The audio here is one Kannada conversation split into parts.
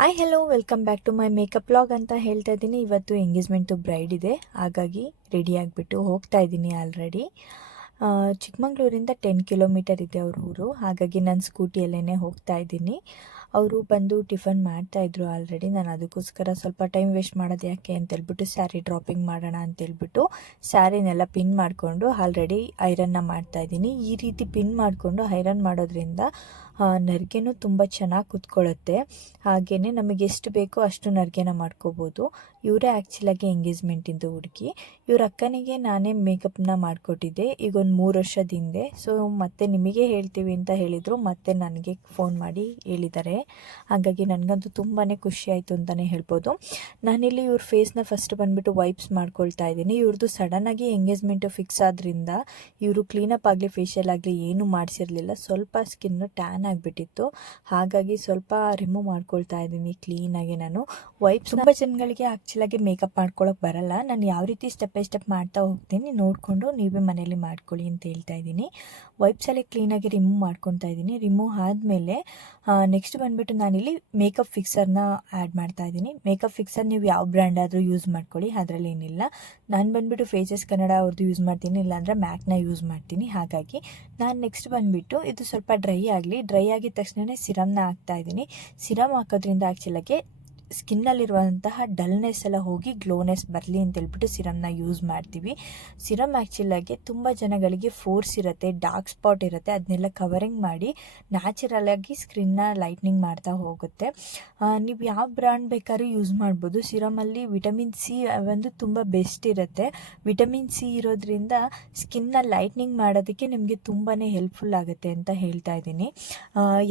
Hi hello welcome back to my makeup vlog ಅಂತ ಹೇಳ್ತಾ ಇದ್ದೀನಿ. ಇವತ್ತು ಎಂಗೇಜ್ಮೆಂಟು ಬ್ರೈಡ್ ಇದೆ, ಹಾಗಾಗಿ ರೆಡಿ ಆಗಿಬಿಟ್ಟು ಹೋಗ್ತಾ ಇದ್ದೀನಿ ಆಲ್ರೆಡಿ. ಚಿಕ್ಕಮಂಗ್ಳೂರಿಂದ 10 ಕಿಲೋಮೀಟರ್ ಇದೆ ಅವ್ರ ಊರು, ಹಾಗಾಗಿ ನಾನು ಸ್ಕೂಟಿಯಲ್ಲೇ ಹೋಗ್ತಾ ಇದ್ದೀನಿ. ಅವರು ಬಂದು ಟಿಫನ್ ಮಾಡ್ತಾಯಿದ್ರು ಆಲ್ರೆಡಿ. ನಾನು ಅದಕ್ಕೋಸ್ಕರ ಸ್ವಲ್ಪ ಟೈಮ್ ವೇಸ್ಟ್ ಮಾಡೋದು ಯಾಕೆ ಅಂತೇಳ್ಬಿಟ್ಟು ಸ್ಯಾರಿ ಡ್ರಾಪಿಂಗ್ ಮಾಡೋಣ ಅಂತೇಳ್ಬಿಟ್ಟು ಸ್ಯಾರಿನೆಲ್ಲ ಪಿನ್ ಮಾಡಿಕೊಂಡು ಆಲ್ರೆಡಿ ಐರನ್ನ ಮಾಡ್ತಾಯಿದ್ದೀನಿ. ಈ ರೀತಿ ಪಿನ್ ಮಾಡಿಕೊಂಡು ಐರನ್ ಮಾಡೋದ್ರಿಂದ ನರಿಗೆನೂ ತುಂಬ ಚೆನ್ನಾಗಿ ಕುತ್ಕೊಳ್ಳುತ್ತೆ. ಹಾಗೆಯೇ ನಮಗೆ ಎಷ್ಟು ಬೇಕೋ ಅಷ್ಟು ನರಿಗೆನ ಮಾಡ್ಕೋಬೋದು. ಇವರೇ ಆ್ಯಕ್ಚುಲಾಗಿ ಎಂಗೇಜ್ಮೆಂಟಿಂದು ಹುಡುಗಿ. ಇವ್ರ ಅಕ್ಕನಿಗೆ ನಾನೇ ಮೇಕಪ್ನ ಮಾಡಿಕೊಟ್ಟಿದ್ದೆ ಈಗ ಒಂದು 3 ವರ್ಷದ ಹಿಂದೆ. ಸೊ ಮತ್ತೆ ನಿಮಗೆ ಹೇಳ್ತೀವಿ ಅಂತ ಹೇಳಿದರು, ಮತ್ತೆ ನನಗೆ ಫೋನ್ ಮಾಡಿ ಹೇಳಿದ್ದಾರೆ. ಹಾಗಾಗಿ ನನಗಂತೂ ತುಂಬಾ ಖುಷಿ ಆಯಿತು ಅಂತಲೇ ಹೇಳ್ಬೋದು. ನಾನಿಲ್ಲಿ ಇವ್ರ ಫೇಸ್ನ ಫಸ್ಟ್ ಬಂದುಬಿಟ್ಟು ವೈಪ್ಸ್ ಮಾಡ್ಕೊಳ್ತಾ ಇದ್ದೀನಿ. ಇವ್ರದ್ದು ಸಡನ್ನಾಗಿ ಎಂಗೇಜ್ಮೆಂಟು ಫಿಕ್ಸ್ ಆದ್ರಿಂದ ಇವರು ಕ್ಲೀನಪ್ ಆಗಲಿ ಫೇಶಿಯಲ್ ಆಗಲಿ ಏನೂ ಮಾಡಿಸಿರಲಿಲ್ಲ. ಸ್ವಲ್ಪ ಸ್ಕಿನ್ನು ಟ್ಯಾನ್ ಆಗಿಬಿಟ್ಟಿತ್ತು, ಹಾಗಾಗಿ ಸ್ವಲ್ಪ ರಿಮೂವ್ ಮಾಡ್ಕೊಳ್ತಾ ಇದ್ದೀನಿ ಕ್ಲೀನಾಗಿ. ನಾನು ವೈಪ್ಸ್ ತುಂಬ ಜನಗಳಿಗೆ ಆ್ಯಕ್ಚುಲಾಗಿ ಮೇಕಪ್ ಮಾಡ್ಕೊಳ್ಳೋಕೆ ಬರಲ್ಲ. ನಾನು ಯಾವ ರೀತಿ ಸ್ಟೆಪ್ ಬೈ ಸ್ಟೆಪ್ ಮಾಡ್ತಾ ಹೋಗ್ತೀನಿ, ನೋಡಿಕೊಂಡು ನೀವೇ ಮನೇಲಿ ಮಾಡ್ಕೊಳ್ಳಿ ಅಂತ ಹೇಳ್ತಾ ಇದ್ದೀನಿ. ವೈಪ್ಸಲ್ಲಿ ಕ್ಲೀನಾಗಿ ರಿಮೂವ್ ಮಾಡ್ಕೊತಾ ಇದ್ದೀನಿ. ರಿಮೂವ್ ಆದಮೇಲೆ ನೆಕ್ಸ್ಟ್ ಬಂದುಬಿಟ್ಟು ನಾನಿಲ್ಲಿ ಮೇಕಪ್ ಫಿಕ್ಸರ್ನ ಆ್ಯಡ್ ಮಾಡ್ತಾ ಇದ್ದೀನಿ. ಮೇಕಪ್ ಫಿಕ್ಸರ್ ನೀವು ಯಾವ ಬ್ರ್ಯಾಂಡ್ ಆದರೂ ಯೂಸ್ ಮಾಡ್ಕೊಳ್ಳಿ, ಅದರಲ್ಲಿ ಏನಿಲ್ಲ. ನಾನು ಬಂದುಬಿಟ್ಟು ಫೇಸಸ್ ಕನ್ನಡ ಅವ್ರದ್ದು ಯೂಸ್ ಮಾಡ್ತೀನಿ, ಇಲ್ಲಾಂದರೆ ಮ್ಯಾಕ್ನ ಯೂಸ್ ಮಾಡ್ತೀನಿ. ಹಾಗಾಗಿ ನಾನು ನೆಕ್ಸ್ಟ್ ಬಂದುಬಿಟ್ಟು ಇದು ಸ್ವಲ್ಪ ಡ್ರೈ ಆಗಲಿ, ಡ್ರೈ ಆಗಿದ ತಕ್ಷಣ ಸಿರಮ್ನ ಹಾಕ್ತಾಯಿದ್ದೀನಿ. ಸಿರಮ್ ಹಾಕೋದ್ರಿಂದ ಆ್ಯಕ್ಚುಲಾಗಿ ಸ್ಕಿನ್ನಲ್ಲಿರುವಂತಹ ಡಲ್ನೆಸ್ ಎಲ್ಲ ಹೋಗಿ ಗ್ಲೋನೆಸ್ ಬರಲಿ ಅಂತೇಳ್ಬಿಟ್ಟು ಸಿರಮ್ನ ಯೂಸ್ ಮಾಡ್ತೀವಿ. ಸಿರಮ್ ಆ್ಯಕ್ಚುಲಾಗಿ ತುಂಬ ಜನಗಳಿಗೆ ಫೋರ್ಸ್ ಇರುತ್ತೆ, ಡಾರ್ಕ್ ಸ್ಪಾಟ್ ಇರುತ್ತೆ, ಅದನ್ನೆಲ್ಲ ಕವರಿಂಗ್ ಮಾಡಿ ನ್ಯಾಚುರಲಾಗಿ ಸ್ಕಿನ್ನ ಲೈಟ್ನಿಂಗ್ ಮಾಡ್ತಾ ಹೋಗುತ್ತೆ. ನೀವು ಯಾವ ಬ್ರ್ಯಾಂಡ್ ಬೇಕಾದ್ರೂ ಯೂಸ್ ಮಾಡ್ಬೋದು. ಸಿರಮಲ್ಲಿ ವಿಟಮಿನ್ ಸಿ ಒಂದು ತುಂಬ ಬೆಸ್ಟ್ ಇರುತ್ತೆ. ವಿಟಮಿನ್ ಸಿ ಇರೋದ್ರಿಂದ ಸ್ಕಿನ್ನ ಲೈಟ್ನಿಂಗ್ ಮಾಡೋದಕ್ಕೆ ನಿಮಗೆ ತುಂಬಾ ಹೆಲ್ಪ್ಫುಲ್ ಆಗುತ್ತೆ ಅಂತ ಹೇಳ್ತಾ ಇದ್ದೀನಿ.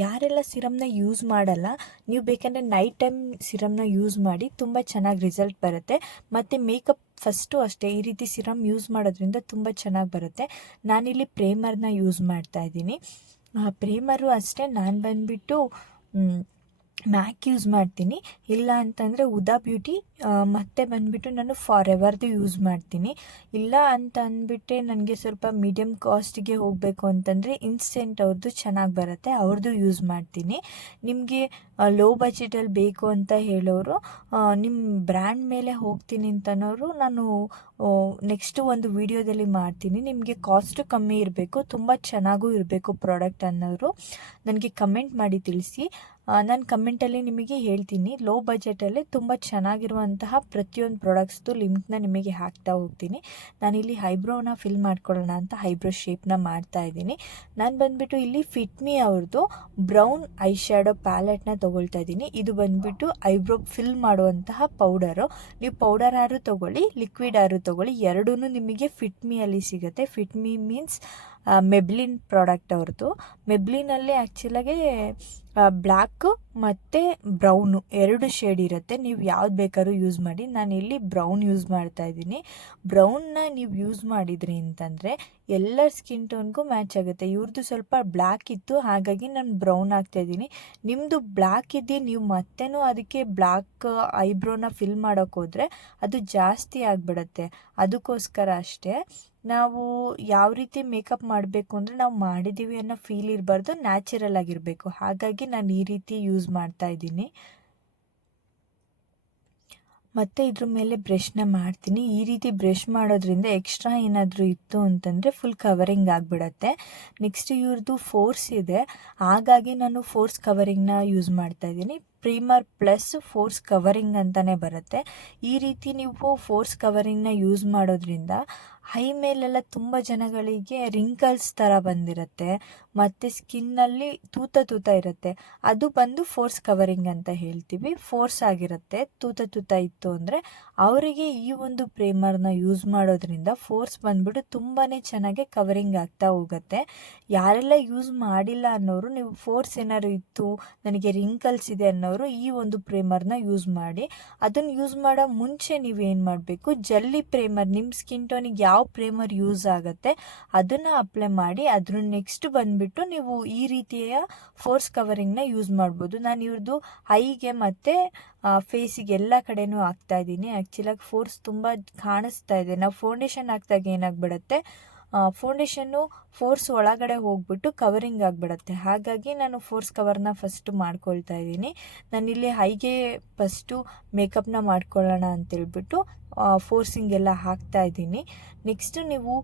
ಯಾರೆಲ್ಲ ಸಿರಮ್ನ ಯೂಸ್ ಮಾಡಲ್ಲ, ನೀವು ಬೇಕಂದರೆ ನೈಟ್ ಟೈಮ್ ಸಿರಮ್ನ ಯೂಸ್ ಮಾಡಿ, ತುಂಬ ಚೆನ್ನಾಗಿ ರಿಸಲ್ಟ್ ಬರುತ್ತೆ. ಮತ್ತು ಮೇಕಪ್ ಫಸ್ಟು ಅಷ್ಟೇ, ಈ ರೀತಿ ಸಿರಮ್ ಯೂಸ್ ಮಾಡೋದ್ರಿಂದ ತುಂಬ ಚೆನ್ನಾಗಿ ಬರುತ್ತೆ. ನಾನಿಲ್ಲಿ ಪ್ರೇಮರ್ನ ಯೂಸ್ ಮಾಡ್ತಾ ಇದ್ದೀನಿ. ಪ್ರೇಮರು ಅಷ್ಟೇ, ನಾನು ಬಂದುಬಿಟ್ಟು ಮ್ಯಾಕ್ ಯೂಸ್ ಮಾಡ್ತೀನಿ, ಇಲ್ಲ ಅಂತಂದರೆ ಉದಾ ಬ್ಯೂಟಿ, ಮತ್ತು ಬಂದುಬಿಟ್ಟು ನಾನು ಫಾರ್ ಎವರ್ದು ಯೂಸ್ ಮಾಡ್ತೀನಿ. ಇಲ್ಲ ಅಂತ ಅಂದ್ಬಿಟ್ಟೆ ನನಗೆ ಸ್ವಲ್ಪ ಮೀಡಿಯಮ್ ಕಾಸ್ಟಿಗೆ ಹೋಗಬೇಕು ಅಂತಂದರೆ ಇನ್ಸ್ಟೆಂಟ್ ಅವ್ರದ್ದು ಚೆನ್ನಾಗಿ ಬರುತ್ತೆ, ಅವ್ರದ್ದು ಯೂಸ್ ಮಾಡ್ತೀನಿ. ನಿಮಗೆ ಲೋ ಬಜೆಟಲ್ಲಿ ಬೇಕು ಅಂತ ಹೇಳೋರು, ನಿಮ್ಮ ಬ್ರ್ಯಾಂಡ್ ಮೇಲೆ ಹೋಗ್ತೀನಿ ಅಂತನೋರು ನಾನು ನೆಕ್ಸ್ಟು ಒಂದು ವಿಡಿಯೋದಲ್ಲಿ ಮಾಡ್ತೀನಿ. ನಿಮಗೆ ಕಾಸ್ಟು ಕಮ್ಮಿ ಇರಬೇಕು, ತುಂಬ ಚೆನ್ನಾಗೂ ಇರಬೇಕು ಪ್ರಾಡಕ್ಟ್ ಅನ್ನೋರು ನನಗೆ ಕಮೆಂಟ್ ಮಾಡಿ ತಿಳಿಸಿ. ನಾನು ಕಮೆಂಟಲ್ಲಿ ನಿಮಗೆ ಹೇಳ್ತೀನಿ. ಲೋ ಬಜೆಟಲ್ಲಿ ತುಂಬ ಚೆನ್ನಾಗಿರುವಂತಹ ಪ್ರತಿಯೊಂದು ಪ್ರಾಡಕ್ಟ್ಸ್ದು ಲಿಂಕ್ನ ನಿಮಗೆ ಹಾಕ್ತಾ ಹೋಗ್ತೀನಿ. ನಾನಿಲ್ಲಿ ಐಬ್ರೋನ ಫಿಲ್ ಮಾಡ್ಕೊಳ್ಳೋಣ ಅಂತ ಐಬ್ರೋ ಶೇಪ್ನ ಮಾಡ್ತಾ ಇದ್ದೀನಿ. ನಾನು ಬಂದುಬಿಟ್ಟು ಇಲ್ಲಿ ಫಿಟ್ಮಿ ಅವ್ರದ್ದು ಬ್ರೌನ್ ಐ ಶ್ಯಾಡೋ ಪ್ಯಾಲೆಟ್ನ ತೊಗೊಳ್ತಾ ಇದ್ದೀನಿ. ಇದು ಬಂದುಬಿಟ್ಟು ಐಬ್ರೋ ಫಿಲ್ ಮಾಡುವಂತಹ ಪೌಡರು. ನೀವು ಪೌಡರ್ ಆದ್ರೂ ತೊಗೊಳ್ಳಿ, ಲಿಕ್ವಿಡ್ ಆದ್ರೂ ತೊಗೊಳ್ಳಿ, ಎರಡೂ ನಿಮಗೆ ಫಿಟ್ಮಿಯಲ್ಲಿ ಸಿಗುತ್ತೆ. ಫಿಟ್ಮಿ ಮೀನ್ಸ್ ಮೆಬ್ಲಿನ್ ಪ್ರಾಡಕ್ಟ್ ಅವ್ರದ್ದು. ಮೆಬ್ಲಿನಲ್ಲಿ ಆ್ಯಕ್ಚುಲಾಗಿ ಬ್ಲ್ಯಾಕು ಮತ್ತು ಬ್ರೌನು 2 ಶೇಡ್ ಇರುತ್ತೆ. ನೀವು ಯಾವ್ದು ಬೇಕಾದ್ರೂ ಯೂಸ್ ಮಾಡಿ. ನಾನಿಲ್ಲಿ ಬ್ರೌನ್ ಯೂಸ್ ಮಾಡ್ತಾ ಇದ್ದೀನಿ. ಬ್ರೌನ್ನ ನೀವು ಯೂಸ್ ಮಾಡಿದ್ರಿ ಅಂತಂದರೆ ಎಲ್ಲರ ಸ್ಕಿನ್ ಟೋನ್ಗೂ ಮ್ಯಾಚ್ ಆಗುತ್ತೆ. ಇವ್ರದ್ದು ಸ್ವಲ್ಪ ಬ್ಲ್ಯಾಕ್ ಇತ್ತು, ಹಾಗಾಗಿ ನಾನು ಬ್ರೌನ್ ಹಾಕ್ತಾಯಿದ್ದೀನಿ. ನಿಮ್ಮದು ಬ್ಲ್ಯಾಕ್ ಇದ್ದು ನೀವು ಮತ್ತೇನೂ ಅದಕ್ಕೆ ಬ್ಲ್ಯಾಕ್ ಐಬ್ರೋನ ಫಿಲ್ ಮಾಡೋಕ್ಕೋದ್ರೆ ಅದು ಜಾಸ್ತಿ ಆಗಿಬಿಡುತ್ತೆ. ಅದಕ್ಕೋಸ್ಕರ ಅಷ್ಟೇ, ನಾವು ಯಾವ ರೀತಿ ಮೇಕಪ್ ಮಾಡಬೇಕು ಅಂದರೆ ನಾವು ಮಾಡಿದ್ದೀವಿ ಅನ್ನೋ ಫೀಲ್ ಇರಬಾರ್ದು, ನ್ಯಾಚುರಲ್ ಆಗಿರಬೇಕು. ಹಾಗಾಗಿ ನಾನು ಈ ರೀತಿ ಯೂಸ್ ಮಾಡ್ತಾ ಇದ್ದೀನಿ. ಮತ್ತು ಇದ್ರ ಮೇಲೆ ಬ್ರಷ್ನ ಮಾಡ್ತೀನಿ. ಈ ರೀತಿ ಬ್ರಷ್ ಮಾಡೋದ್ರಿಂದ ಎಕ್ಸ್ಟ್ರಾ ಏನಾದರೂ ಇತ್ತು ಅಂತಂದರೆ ಫುಲ್ ಕವರಿಂಗ್ ಆಗಿಬಿಡತ್ತೆ. ನೆಕ್ಸ್ಟ್ ಇವ್ರದ್ದು ಫೋರ್ಸ್ ಇದೆ, ಹಾಗಾಗಿ ನಾನು ಫೋರ್ಸ್ ಕವರಿಂಗ್ನ ಯೂಸ್ ಮಾಡ್ತಾ ಇದ್ದೀನಿ. ಪ್ರೀಮರ್ ಪ್ಲಸ್ ಫೋರ್ಸ್ ಕವರಿಂಗ್ ಅಂತಲೇ ಬರುತ್ತೆ. ಈ ರೀತಿ ನೀವು ಫೋರ್ಸ್ ಕವರಿಂಗ್ನ ಯೂಸ್ ಮಾಡೋದ್ರಿಂದ ಹೈ ಮೇಲೆಲ್ಲ ತುಂಬ ಜನಗಳಿಗೆ ರಿಂಕಲ್ಸ್ ಥರ ಬಂದಿರುತ್ತೆ, ಮತ್ತು ಸ್ಕಿನ್ನಲ್ಲಿ ತೂತ ಇರುತ್ತೆ. ಅದು ಬಂದು ಫೋರ್ಸ್ ಕವರಿಂಗ್ ಅಂತ ಹೇಳ್ತೀವಿ. ಫೋರ್ಸ್ ಆಗಿರುತ್ತೆ, ತೂತ ಇತ್ತು ಅಂದರೆ ಅವರಿಗೆ ಈ ಒಂದು ಪ್ರೇಮರ್ನ ಯೂಸ್ ಮಾಡೋದ್ರಿಂದ ಫೋರ್ಸ್ ಬಂದ್ಬಿಟ್ಟು ತುಂಬಾ ಚೆನ್ನಾಗಿ ಕವರಿಂಗ್ ಆಗ್ತಾ ಹೋಗುತ್ತೆ. ಯಾರೆಲ್ಲ ಯೂಸ್ ಮಾಡಿಲ್ಲ ಅನ್ನೋರು, ನೀವು ಫೋರ್ಸ್ ಏನಾದ್ರು ಇತ್ತು, ನನಗೆ ರಿಂಕಲ್ಸ್ ಇದೆ ಅನ್ನೋರು ಈ ಒಂದು ಪ್ರೇಮರ್ನ ಯೂಸ್ ಮಾಡಿ. ಅದನ್ನು ಯೂಸ್ ಮಾಡೋ ಮುಂಚೆ ನೀವೇನು ಮಾಡಬೇಕು, ಜಲ್ಲಿ ಪ್ರೇಮರ್, ನಿಮ್ಮ ಸ್ಕಿನ್ ಟೋನಿಗೆ ಯಾವ ಪ್ರೇಮರ್ ಯೂಸ್ ಆಗುತ್ತೆ ಅದನ್ನು ಅಪ್ಲೈ ಮಾಡಿ. ಅದ್ರ ನೆಕ್ಸ್ಟ್ ಬಂದುಬಿಟ್ಟು ನೀವು ಈ ರೀತಿಯ ಫೋರ್ಸ್ ಕವರಿಂಗ್ನ ಯೂಸ್ ಮಾಡ್ಬೋದು. ನಾನು ಇವ್ರದ್ದು ಐಗೆ ಮತ್ತು ಫೇಸಿಗೆ ಎಲ್ಲ ಕಡೆನೂ ಹಾಕ್ತಾ ಇದ್ದೀನಿ. ಆ್ಯಕ್ಚುಲಾಗಿ ಫೋರ್ಸ್ ತುಂಬ ಕಾಣಿಸ್ತಾ ಇದೆ. ನಾವು ಫೌಂಡೇಶನ್ ಹಾಕಿದಾಗ ಏನಾಗ್ಬಿಡುತ್ತೆ, ಫೌಂಡೇಶನ್ನು ಫೋರ್ಸ್ ಒಳಗಡೆ ಹೋಗ್ಬಿಟ್ಟು ಕವರಿಂಗ್ ಆಗಿಬಿಡುತ್ತೆ. ಹಾಗಾಗಿ ನಾನು ಫೋರ್ಸ್ ಕವರ್ನ ಫಸ್ಟು ಮಾಡ್ಕೊಳ್ತಾ ಇದ್ದೀನಿ. ನಾನಿಲ್ಲಿ ಹೈಗೆ ಫಸ್ಟು ಮೇಕಪ್ನ ಮಾಡ್ಕೊಳ್ಳೋಣ ಅಂತೇಳ್ಬಿಟ್ಟು ಫೋರ್ಸಿಂಗ್ ಎಲ್ಲ ಹಾಕ್ತಾ ಇದ್ದೀನಿ. ನೆಕ್ಸ್ಟು ನೀವು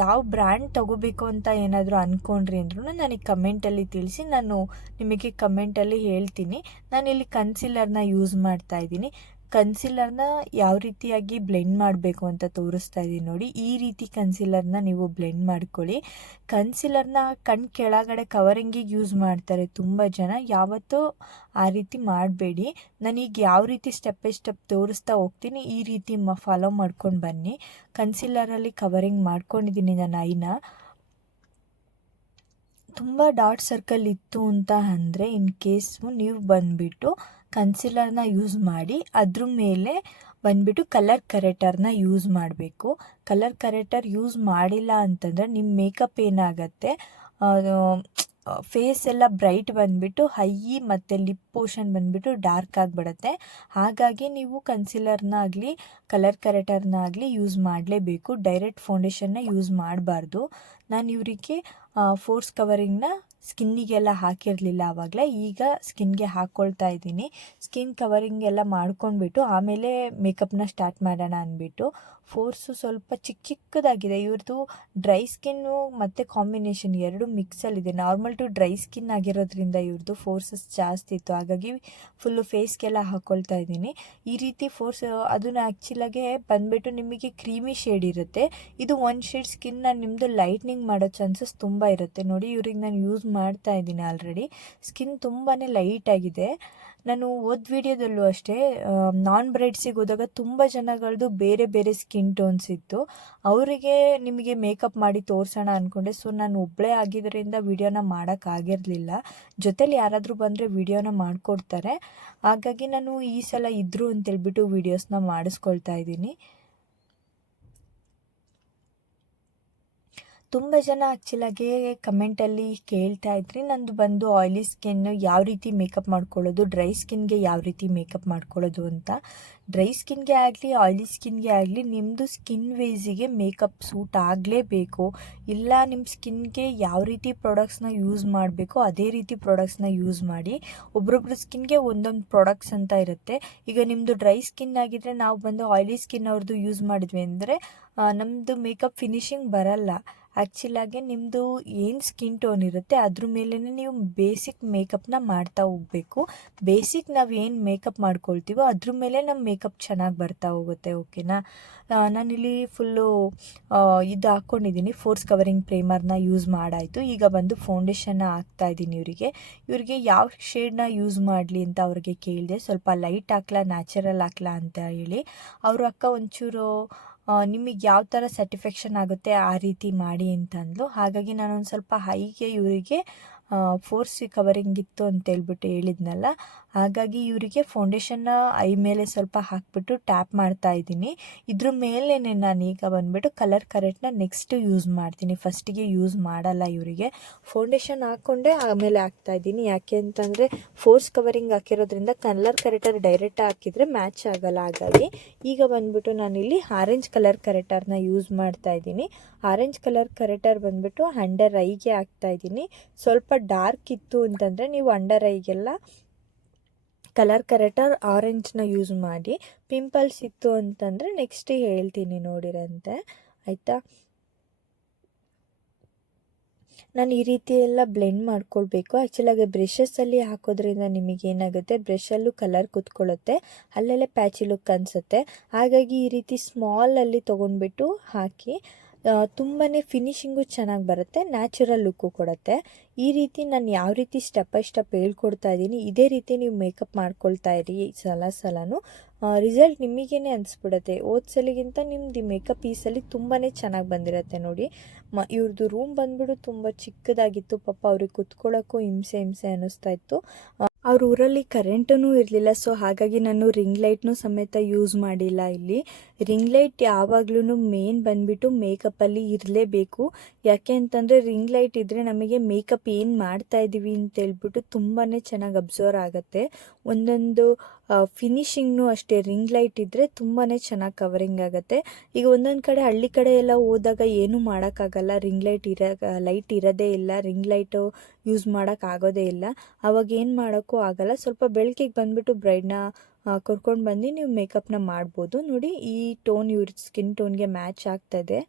ಯಾವ ಬ್ರ್ಯಾಂಡ್ ತೊಗೋಬೇಕು ಅಂತ ಏನಾದರೂ ಅಂದ್ಕೊಂಡ್ರಿ ಅಂದ್ರೂ ನನಗೆ ಕಮೆಂಟಲ್ಲಿ ತಿಳಿಸಿ, ನಾನು ನಿಮಗೆ ಕಮೆಂಟಲ್ಲಿ ಹೇಳ್ತೀನಿ. ನಾನಿಲ್ಲಿ ಕನ್ಸಿಲರ್ನ ಯೂಸ್ ಮಾಡ್ತಾ ಇದ್ದೀನಿ. ಕನ್ಸಿಲರ್ನ ಯಾವ ರೀತಿಯಾಗಿ ಬ್ಲೆಂಡ್ ಮಾಡಬೇಕು ಅಂತ ತೋರಿಸ್ತಾ ಇದ್ದೀನಿ ನೋಡಿ. ಈ ರೀತಿ ಕನ್ಸಿಲರ್ನ ನೀವು ಬ್ಲೆಂಡ್ ಮಾಡ್ಕೊಳ್ಳಿ. ಕನ್ಸಿಲರ್ನ ಕಣ್ಣು ಕೆಳಗಡೆ ಕವರಿಂಗಿಗೆ ಯೂಸ್ ಮಾಡ್ತಾರೆ ತುಂಬ ಜನ. ಯಾವತ್ತೂ ಆ ರೀತಿ ಮಾಡಬೇಡಿ. ನಾನೀಗ ಯಾವ ರೀತಿ ಸ್ಟೆಪ್ ಬೈ ಸ್ಟೆಪ್ ತೋರಿಸ್ತಾ ಹೋಗ್ತೀನಿ, ಈ ರೀತಿ ಫಾಲೋ ಮಾಡ್ಕೊಂಡು ಬನ್ನಿ. ಕನ್ಸಿಲರಲ್ಲಿ ಕವರಿಂಗ್ ಮಾಡ್ಕೊಂಡಿದ್ದೀನಿ ನಾನು ಐನ. ತುಂಬ ಡಾರ್ಕ್ ಸರ್ಕಲ್ ಇತ್ತು ಅಂತ ಅಂದರೆ ಇನ್ ಕೇಸು ನೀವು ಬಂದುಬಿಟ್ಟು ಕನ್ಸಿಲರ್ನ ಯೂಸ್ ಮಾಡಿ ಅದ್ರ ಮೇಲೆ ಬಂದುಬಿಟ್ಟು ಕಲರ್ ಕರೆಕ್ಟರ್ನ ಯೂಸ್ ಮಾಡಬೇಕು. ಕಲರ್ ಕರೆಕ್ಟರ್ ಯೂಸ್ ಮಾಡಿಲ್ಲ ಅಂತಂದರೆ ನಿಮ್ಮ ಮೇಕಪ್ ಏನಾಗುತ್ತೆ, ಫೇಸ್ ಎಲ್ಲ ಬ್ರೈಟ್ ಬಂದುಬಿಟ್ಟು ಹೈ ಮತ್ತು ಲಿಪ್ ಪೋರ್ಷನ್ ಬಂದುಬಿಟ್ಟು ಡಾರ್ಕ್ ಆಗಿಬಿಡುತ್ತೆ. ಹಾಗಾಗಿ ನೀವು ಕನ್ಸಿಲರ್ನ ಆಗಲಿ ಕಲರ್ ಕರೆಕ್ಟರ್ನ ಆಗಲಿ ಯೂಸ್ ಮಾಡಲೇಬೇಕು. ಡೈರೆಕ್ಟ್ ಫೌಂಡೇಶನ್ನ ಯೂಸ್ ಮಾಡಬಾರ್ದು. ನಾನು ಇವರಿಗೆ ಫೋರ್ಸ್ ಕವರಿಂಗ್ನ ಸ್ಕಿನ್ನಿಗೆಲ್ಲ ಹಾಕಿರಲಿಲ್ಲ ಆವಾಗಲೇ, ಈಗ ಸ್ಕಿನ್ಗೆ ಹಾಕ್ಕೊಳ್ತಾ ಇದ್ದೀನಿ. ಸ್ಕಿನ್ ಕವರಿಂಗ್ ಎಲ್ಲ ಮಾಡ್ಕೊಂಡ್ಬಿಟ್ಟು ಆಮೇಲೆ ಮೇಕಪ್ನ ಸ್ಟಾರ್ಟ್ ಮಾಡೋಣ ಅಂದ್ಬಿಟ್ಟು. ಫೋರ್ಸು ಸ್ವಲ್ಪ ಚಿಕ್ಕದಾಗಿದೆ. ಇವ್ರದ್ದು ಡ್ರೈ ಸ್ಕಿನ್ನು ಮತ್ತು ಕಾಂಬಿನೇಷನ್ ಎರಡು ಮಿಕ್ಸಲ್ಲಿದೆ. ನಾರ್ಮಲ್ ಟು ಡ್ರೈ ಸ್ಕಿನ್ ಆಗಿರೋದ್ರಿಂದ ಇವ್ರದ್ದು ಫೋರ್ಸಸ್ ಜಾಸ್ತಿ ಇತ್ತು, ಹಾಗಾಗಿ ಫುಲ್ಲು ಫೇಸ್ಗೆಲ್ಲ ಹಾಕ್ಕೊಳ್ತಾ ಇದ್ದೀನಿ. ಈ ರೀತಿ ಫೋರ್ಸ್ ಅದನ್ನು ಆ್ಯಕ್ಚುಲಾಗೆ ಬಂದುಬಿಟ್ಟು ನಿಮಗೆ ಕ್ರೀಮಿ ಶೇಡ್ ಇರುತ್ತೆ. ಇದು ಒಂದು ಶೇಡ್ ಸ್ಕಿನ್ನ ನಿಮ್ಮದು ಲೈಟ್ನಿಂಗ್ ಮಾಡೋ ಚಾನ್ಸಸ್ ತುಂಬ ಇರುತ್ತೆ. ನೋಡಿ ಇವ್ರಿಗೆ ನಾನು ಯೂಸ್ ಮಾಡ್ತಾ ಇದ್ದೀನಿ ಆಲ್ರೆಡಿ. ಸ್ಕಿನ್ ತುಂಬಾ ಲೈಟಾಗಿದೆ. ನಾನು ಹೋದ ವಿಡಿಯೋದಲ್ಲೂ ಅಷ್ಟೇ ನಾನ್ ಬ್ರೈಡ್ಸಿಗೆ ಹೋದಾಗ ತುಂಬ ಜನಗಳದ್ದು ಬೇರೆ ಬೇರೆ ಸ್ಕಿನ್ ಟೋನ್ಸ್ ಇತ್ತು. ಅವರಿಗೆ ನಿಮಗೆ ಮೇಕಪ್ ಮಾಡಿ ತೋರಿಸೋಣ ಅಂದ್ಕೊಂಡೆ. ಸೊ ನಾನು ಒಬ್ಬಳೇ ಆಗಿದ್ದರಿಂದ ವಿಡಿಯೋನ ಮಾಡೋಕ್ಕಾಗಿರಲಿಲ್ಲ. ಜೊತೇಲಿ ಯಾರಾದರೂ ಬಂದರೆ ವಿಡಿಯೋನ ಮಾಡಿಕೊಡ್ತಾರೆ. ಹಾಗಾಗಿ ನಾನು ಈ ಸಲ ಇದ್ದರು ಅಂತೇಳ್ಬಿಟ್ಟು ವೀಡಿಯೋಸ್ನ ಮಾಡಿಸ್ಕೊಳ್ತಾ ಇದ್ದೀನಿ. ತುಂಬ ಜನ ಆ್ಯಕ್ಚುಲಾಗಿ ಕಮೆಂಟಲ್ಲಿ ಕೇಳ್ತಾ ಇದ್ರಿ, ನಂದು ಬಂದು ಆಯಿಲಿ ಸ್ಕಿನ್ ಯಾವ ರೀತಿ ಮೇಕಪ್ ಮಾಡ್ಕೊಳ್ಳೋದು, ಡ್ರೈ ಸ್ಕಿನ್ಗೆ ಯಾವ ರೀತಿ ಮೇಕಪ್ ಮಾಡ್ಕೊಳ್ಳೋದು ಅಂತ. ಡ್ರೈ ಸ್ಕಿನ್ಗೆ ಆಗಲಿ ಆಯಿಲಿ ಸ್ಕಿನ್ಗೆ ಆಗಲಿ ನಿಮ್ಮದು ಸ್ಕಿನ್ ವೇಸಿಗೆ ಮೇಕಪ್ ಸೂಟ್ ಆಗಲೇಬೇಕು. ಇಲ್ಲ ನಿಮ್ಮ ಸ್ಕಿನ್ಗೆ ಯಾವ ರೀತಿ ಪ್ರಾಡಕ್ಟ್ಸ್ನ ಯೂಸ್ ಮಾಡಬೇಕು ಅದೇ ರೀತಿ ಪ್ರಾಡಕ್ಟ್ಸ್ನ ಯೂಸ್ ಮಾಡಿ. ಒಬ್ರೊಬ್ರು ಸ್ಕಿನ್ಗೆ ಒಂದೊಂದು ಪ್ರಾಡಕ್ಟ್ಸ್ ಅಂತ ಇರುತ್ತೆ. ಈಗ ನಿಮ್ಮದು ಡ್ರೈ ಸ್ಕಿನ್ ಆಗಿದ್ದರೆ ನಾವು ಬಂದು ಆಯಿಲಿ ಸ್ಕಿನ್ ಅವ್ರದ್ದು ಯೂಸ್ ಮಾಡಿದ್ವಿ ಅಂದರೆ ನಮ್ಮದು ಮೇಕಪ್ ಫಿನಿಶಿಂಗ್ ಬರಲ್ಲ. ಆ್ಯಕ್ಚುಲಾಗಿ ನಿಮ್ಮದು ಏನು ಸ್ಕಿನ್ ಟೋನ್ ಇರುತ್ತೆ ಅದ್ರ ಮೇಲೇ ನೀವು ಬೇಸಿಕ್ ಮೇಕಪ್ನ ಮಾಡ್ತಾ ಹೋಗಬೇಕು. ಬೇಸಿಕ್ ನಾವು ಏನು ಮೇಕಪ್ ಮಾಡ್ಕೊಳ್ತೀವೋ ಅದ್ರ ಮೇಲೆ ನಮ್ಮ ಮೇಕಪ್ ಚೆನ್ನಾಗಿ ಬರ್ತಾ ಹೋಗುತ್ತೆ. ಓಕೆನಾ. ನಾನಿಲ್ಲಿ ಫುಲ್ಲು ಇದು ಹಾಕ್ಕೊಂಡಿದ್ದೀನಿ. ಫೋರ್ಸ್ ಕವರಿಂಗ್ ಪ್ರೈಮರ್ನ ಯೂಸ್ ಮಾಡಾಯಿತು. ಈಗ ಬಂದು ಫೌಂಡೇಶನ್ನ ಹಾಕ್ತಾಯಿದ್ದೀನಿ. ಇವ್ರಿಗೆ ಯಾವ ಶೇಡ್ನ ಯೂಸ್ ಮಾಡಲಿ ಅಂತ ಅವ್ರಿಗೆ ಕೇಳಿದೆ. ಸ್ವಲ್ಪ ಲೈಟ್ ಹಾಕ್ಲಾ ನ್ಯಾಚುರಲ್ ಹಾಕ್ಲಾ ಅಂತ ಹೇಳಿ. ಅವರು ಅಕ್ಕ ಒಂಚೂರು ನಿಮಗೆ ಯಾವ ಥರ ಸ್ಯಾಟಿಸ್ಫ್ಯಾಕ್ಷನ್ ಆಗುತ್ತೆ ಆ ರೀತಿ ಮಾಡಿ ಅಂತಂದ್ಲು. ಹಾಗಾಗಿ ನಾನೊಂದು ಸ್ವಲ್ಪ ಹೈಗೆ ಇವರಿಗೆ ಫೋರ್ಸ್ ಕವರಿಂಗ್ ಇತ್ತು ಅಂತೇಳ್ಬಿಟ್ಟು ಹೇಳಿದ್ನಲ್ಲ, ಹಾಗಾಗಿ ಇವರಿಗೆ ಫೌಂಡೇಶನ್ನ ಐ ಮೇಲೆ ಸ್ವಲ್ಪ ಹಾಕ್ಬಿಟ್ಟು ಟ್ಯಾಪ್ ಮಾಡ್ತಾ ಇದ್ದೀನಿ. ಇದ್ರ ಮೇಲೇ ನಾನೀಗ ಬಂದುಬಿಟ್ಟು ಕಲರ್ ಕರೆಕ್ಟ್ನ ನೆಕ್ಸ್ಟ್ ಯೂಸ್ ಮಾಡ್ತೀನಿ. ಫಸ್ಟಿಗೆ ಯೂಸ್ ಮಾಡಲ್ಲ. ಇವರಿಗೆ ಫೌಂಡೇಶನ್ ಹಾಕ್ಕೊಂಡೆ ಆಮೇಲೆ ಹಾಕ್ತಾಯಿದ್ದೀನಿ. ಯಾಕೆ ಅಂತಂದರೆ ಫೋರ್ಸ್ ಕವರಿಂಗ್ ಹಾಕಿರೋದ್ರಿಂದ ಕಲರ್ ಕರೆಕ್ಟರ್ ಡೈರೆಕ್ಟ್ ಹಾಕಿದರೆ ಮ್ಯಾಚ್ ಆಗೋಲ್ಲ. ಹಾಗಾಗಿ ಈಗ ಬಂದುಬಿಟ್ಟು ನಾನಿಲ್ಲಿ ಆರೆಂಜ್ ಕಲರ್ ಕರೆಕ್ಟರ್ನ ಯೂಸ್ ಮಾಡ್ತಾ ಇದ್ದೀನಿ. ಆರೆಂಜ್ ಕಲರ್ ಕರೆಕ್ಟರ್ ಬಂದುಬಿಟ್ಟು ಅಂಡರ್ ಐಗೆ ಹಾಕ್ತಾಯಿದ್ದೀನಿ. ಸ್ವಲ್ಪ ಡಾರ್ಕ್ ಇತ್ತು ಅಂತಂದರೆ ನೀವು ಅಂಡರ್ ಐಗೆಲ್ಲ ಕಲರ್ ಕರೆಕ್ಟರ್ ಆರೆಂಜ್ನ ಯೂಸ್ ಮಾಡಿ. ಪಿಂಪಲ್ಸ್ ಇತ್ತು ಅಂತಂದರೆ ನೆಕ್ಸ್ಟ್ ಹೇಳ್ತೀನಿ ನೋಡಿರಂತೆ, ಆಯಿತಾ. ನಾನು ಈ ರೀತಿ ಎಲ್ಲ ಬ್ಲೆಂಡ್ ಮಾಡ್ಕೊಳ್ಬೇಕು. ಆ್ಯಕ್ಚುಲಾಗಿ ಬ್ರಷಸ್ಸಲ್ಲಿ ಹಾಕೋದ್ರಿಂದ ನಿಮಗೇನಾಗುತ್ತೆ, ಬ್ರಷಲ್ಲೂ ಕಲರ್ ಕೂತ್ಕೊಳ್ಳುತ್ತೆ, ಅಲ್ಲಲ್ಲೇ ಪ್ಯಾಚಿ ಲುಕ್ ಅನಿಸುತ್ತೆ. ಹಾಗಾಗಿ ಈ ರೀತಿ ಸ್ಮಾಲಲ್ಲಿ ತೊಗೊಂಡ್ಬಿಟ್ಟು ಹಾಕಿ ತುಂಬಾ ಫಿನಿಶಿಂಗು ಚೆನ್ನಾಗಿ ಬರುತ್ತೆ, ನ್ಯಾಚುರಲ್ ಲುಕ್ಕು ಕೊಡುತ್ತೆ. ಈ ರೀತಿ ನಾನು ಯಾವ ರೀತಿ ಸ್ಟೆಪ್ ಬೈ ಸ್ಟೆಪ್ ಹೇಳ್ಕೊಡ್ತಾ ಇದ್ದೀನಿ ಇದೇ ರೀತಿ ನೀವು ಮೇಕಪ್ ಮಾಡ್ಕೊಳ್ತಾ ಇರಿ. ಸಲನೂ ರಿಸಲ್ಟ್ ನಿಮಗೇನೆ ಅನಿಸ್ಬಿಡುತ್ತೆ. ಸಲಿಗಿಂತ ನಿಮ್ಮದು ಮೇಕಪ್ ಈ ಸಲ ತುಂಬಾ ಚೆನ್ನಾಗಿ ಬಂದಿರುತ್ತೆ. ನೋಡಿ ಇವ್ರದ್ದು ರೂಮ್ ಬಂದ್ಬಿಟ್ಟು ತುಂಬ ಚಿಕ್ಕದಾಗಿತ್ತು. ಪಾಪ ಅವ್ರಿಗೆ ಕುತ್ಕೊಳ್ಳೋಕ್ಕೂ ಹಿಂಸೆ ಅನ್ನಿಸ್ತಾ ಇತ್ತು. ಅವ್ರ ಊರಲ್ಲಿ ಕರೆಂಟೂ ಇರಲಿಲ್ಲ. ಸೊ ಹಾಗಾಗಿ ನಾನು ರಿಂಗ್ ಲೈಟ್ನೂ ಸಮೇತ ಯೂಸ್ ಮಾಡಿಲ್ಲ. ಇಲ್ಲಿ ರಿಂಗ್ ಲೈಟ್ ಯಾವಾಗ್ಲೂ ಮೇನ್ ಬಂದುಬಿಟ್ಟು ಮೇಕಪ್ಪಲ್ಲಿ ಇರಲೇಬೇಕು. ಯಾಕೆ ಅಂತಂದರೆ ರಿಂಗ್ ಲೈಟ್ ಇದ್ದರೆ ನಮಗೆ ಮೇಕಪ್ ಏನು ಮಾಡ್ತಾ ಇದ್ದೀವಿ ಅಂತೇಳ್ಬಿಟ್ಟು ತುಂಬಾ ಚೆನ್ನಾಗಿ ಅಬ್ಸರ್ವ್ ಆಗುತ್ತೆ. ಒಂದೊಂದು ಫಿನಿಶಿಂಗ್ನು ಅಷ್ಟೇ ರಿಂಗ್ ಲೈಟ್ ಇದ್ದರೆ ತುಂಬಾ ಚೆನ್ನಾಗಿ ಕವರಿಂಗ್ ಆಗುತ್ತೆ. ಈಗ ಒಂದೊಂದು ಕಡೆ ಹಳ್ಳಿ ಕಡೆ ಎಲ್ಲ ಹೋದಾಗ ಏನೂ ಮಾಡೋಕ್ಕಾಗಲ್ಲ, ಲೈಟ್ ಇರೋದೇ ಇಲ್ಲ, ರಿಂಗ್ ಲೈಟು ಯೂಸ್ ಮಾಡೋಕ್ಕಾಗೋದೇ ಇಲ್ಲ. ಆವಾಗ ಏನು ಮಾಡೋಕ್ಕೂ ಆಗಲ್ಲ. ಸ್ವಲ್ಪ ಬೆಳಕಿಗೆ ಬಂದುಬಿಟ್ಟು ಬ್ರೈಡ್ನ ಕರ್ಕೊಂಡು ಬಂದು ನೀವು ಮೇಕಪ್ನ ಮಾಡ್ಬೋದು. ನೋಡಿ ಈ ಟೋನ್ ಇವ್ರ ಸ್ಕಿನ್ ಟೋನ್ಗೆ ಮ್ಯಾಚ್ ಆಗ್ತಾಯಿದೆ.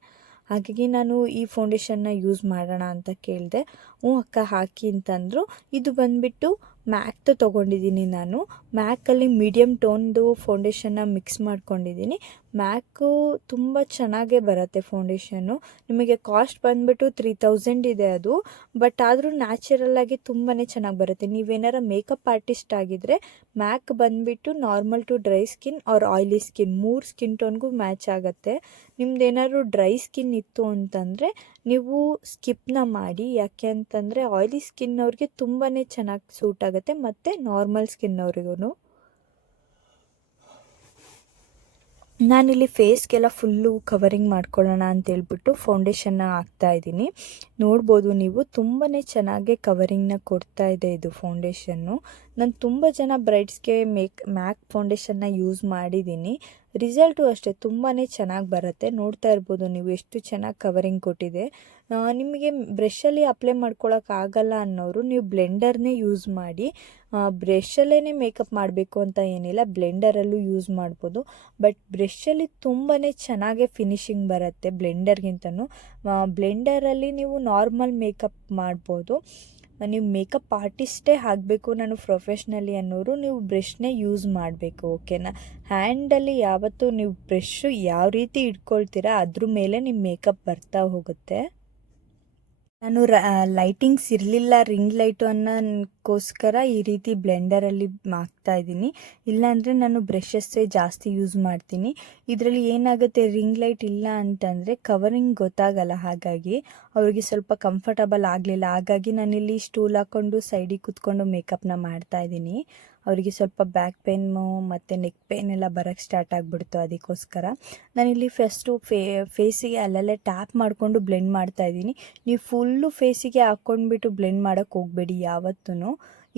ಹಾಗಾಗಿ ನಾನು ಈ ಫೌಂಡೇಶನ್ನ ಯೂಸ್ ಮಾಡೋಣ ಅಂತ ಕೇಳಿದೆ. ಹ್ಞೂ ಅಕ್ಕ ಹಾಕಿ ಅಂತಂದರು. ಇದು ಬಂದುಬಿಟ್ಟು ಮ್ಯಾಕ್ದು ತೊಗೊಂಡಿದ್ದೀನಿ ನಾನು. ಮ್ಯಾಕಲ್ಲಿ ಮೀಡಿಯಮ್ ಟೋನ್ದು ಫೌಂಡೇಶನ್ನ ಮಿಕ್ಸ್ ಮಾಡ್ಕೊಂಡಿದ್ದೀನಿ. ಮ್ಯಾಕು ತುಂಬ ಚೆನ್ನಾಗೇ ಬರುತ್ತೆ ಫೌಂಡೇಶನ್ನು. ನಿಮಗೆ ಕಾಸ್ಟ್ ಬಂದುಬಿಟ್ಟು 3000 ಇದೆ ಅದು. ಬಟ್ ಆದರೂ ನ್ಯಾಚುರಲ್ಲಾಗಿ ತುಂಬಾ ಚೆನ್ನಾಗಿ ಬರುತ್ತೆ. ನೀವೇನಾರ ಮೇಕಪ್ ಆರ್ಟಿಸ್ಟ್ ಆಗಿದ್ದರೆ ಮ್ಯಾಕ್ ಬಂದುಬಿಟ್ಟು normal to dry skin or oily skin 3 skin ಟೋನ್ಗೂ ಮ್ಯಾಚ್ ಆಗುತ್ತೆ. ನಿಮ್ದೇನಾದ್ರು ಡ್ರೈ ಸ್ಕಿನ್ ಇತ್ತು ಅಂತಂದರೆ ನೀವು ಸ್ಕಿಪ್ನ ಮಾಡಿ. ಯಾಕೆ ಅಂತಂದರೆ ಆಯ್ಲಿ ಸ್ಕಿನ್ ಅವ್ರಿಗೆ ತುಂಬಾ ಚೆನ್ನಾಗಿ ಸೂಟ್ ಆಗುತ್ತೆ, ಮತ್ತು ನಾರ್ಮಲ್ ಸ್ಕಿನ್ ಅವ್ರಿಗೂ. ನಾನಿಲ್ಲಿ ಫೇಸ್ಗೆಲ್ಲ ಫುಲ್ಲು ಕವರಿಂಗ್ ಮಾಡ್ಕೊಳ್ಳೋಣ ಅಂತೇಳ್ಬಿಟ್ಟು ಫೌಂಡೇಶನ್ನ ಹಾಕ್ತಾಯಿದ್ದೀನಿ. ನೋಡ್ಬೋದು ನೀವು ತುಂಬಾ ಚೆನ್ನಾಗೇ ಕವರಿಂಗ್ನ ಕೊಡ್ತಾ ಇದೆ ಇದು ಫೌಂಡೇಶನ್ನು. ನಾನು ತುಂಬ ಜನ ಬ್ರೈಡ್ಸ್ಗೆ ಮ್ಯಾಕ್ ಫೌಂಡೇಶನ್ನ ಯೂಸ್ ಮಾಡಿದ್ದೀನಿ. ರಿಸಲ್ಟು ಅಷ್ಟೇ ತುಂಬಾ ಚೆನ್ನಾಗಿ ಬರುತ್ತೆ. ನೋಡ್ತಾ ಇರ್ಬೋದು ನೀವು ಎಷ್ಟು ಚೆನ್ನಾಗಿ ಕವರಿಂಗ್ ಕೊಟ್ಟಿದೆ. ನಿಮಗೆ ಬ್ರಷಲ್ಲಿ ಅಪ್ಲೈ ಮಾಡ್ಕೊಳ್ಳೋಕ್ಕಾಗಲ್ಲ ಅನ್ನೋರು ನೀವು ಬ್ಲೆಂಡರ್ನೇ ಯೂಸ್ ಮಾಡಿ. ಬ್ರಷಲ್ಲೇ ಮೇಕಪ್ ಮಾಡಬೇಕು ಅಂತ ಏನಿಲ್ಲ, ಬ್ಲೆಂಡರಲ್ಲೂ ಯೂಸ್ ಮಾಡ್ಬೋದು. ಬಟ್ ಬ್ರಷಲ್ಲಿ ತುಂಬಾ ಚೆನ್ನಾಗೇ ಫಿನಿಶಿಂಗ್ ಬರುತ್ತೆ ಬ್ಲೆಂಡರ್ಗಿಂತನೂ. ಬ್ಲೆಂಡರಲ್ಲಿ ನೀವು ನಾರ್ಮಲ್ ಮೇಕಪ್ ಮಾಡ್ಬೋದು. ನೀವು ಮೇಕಪ್ ಆರ್ಟಿಸ್ಟೇ ಆಗಬೇಕು, ನಾನು ಪ್ರೊಫೆಷ್ನಲಿ ಅನ್ನೋರು ನೀವು ಬ್ರಷ್ನೇ ಯೂಸ್ ಮಾಡಬೇಕು, ಓಕೆನಾ. ಹ್ಯಾಂಡಲ್ಲಿ ಯಾವತ್ತೂ ನೀವು ಬ್ರಷ್ ಯಾವ ರೀತಿ ಇಟ್ಕೊಳ್ತೀರಾ ಅದ್ರ ಮೇಲೆ ನಿಮ್ಮ ಮೇಕಪ್ ಬರ್ತಾ ಹೋಗುತ್ತೆ. ನಾನು ಲೈಟಿಂಗ್ಸ್ ಇರಲಿಲ್ಲ, ರಿಂಗ್ ಲೈಟು ಅನ್ನೋಕ್ಕೋಸ್ಕರ ಈ ರೀತಿ ಬ್ಲೆಂಡರಲ್ಲಿ ಹಾಕ್ತಾಯಿದ್ದೀನಿ. ಇಲ್ಲಾಂದರೆ ನಾನು ಬ್ರಷಸ್ಸೇ ಜಾಸ್ತಿ ಯೂಸ್ ಮಾಡ್ತೀನಿ. ಇದರಲ್ಲಿ ಏನಾಗುತ್ತೆ, ರಿಂಗ್ ಲೈಟ್ ಇಲ್ಲ ಅಂತಂದರೆ ಕವರಿಂಗ್ ಗೊತ್ತಾಗಲ್ಲ, ಹಾಗಾಗಿ ಅವ್ರಿಗೆ ಸ್ವಲ್ಪ ಕಂಫರ್ಟಬಲ್ ಆಗಲಿಲ್ಲ. ಹಾಗಾಗಿ ನಾನಿಲ್ಲಿ ಸ್ಟೂಲ್ ಹಾಕ್ಕೊಂಡು ಸೈಡಿಗೆ ಕೂತ್ಕೊಂಡು ಮೇಕಪ್ನ ಮಾಡ್ತಾಯಿದ್ದೀನಿ. ಅವರಿಗೆ ಸ್ವಲ್ಪ ಬ್ಯಾಕ್ ಪೇನು ಮತ್ತು ನೆಕ್ ಪೇನ್ ಎಲ್ಲ ಬರೋಕ್ಕೆ ಸ್ಟಾರ್ಟ್ ಆಗಿಬಿಡ್ತು. ಅದಕ್ಕೋಸ್ಕರ ನಾನಿಲ್ಲಿ ಫಸ್ಟು ಫೇಸಿಗೆ ಅಲ್ಲಲ್ಲೇ ಟ್ಯಾಪ್ ಮಾಡಿಕೊಂಡು ಬ್ಲೆಂಡ್ ಮಾಡ್ತಾಯಿದ್ದೀನಿ. ನೀವು ಫುಲ್ಲು ಫೇಸಿಗೆ ಹಾಕ್ಕೊಂಡ್ಬಿಟ್ಟು ಬ್ಲೆಂಡ್ ಮಾಡೋಕ್ಕೆ ಹೋಗಬೇಡಿ ಯಾವತ್ತೂ.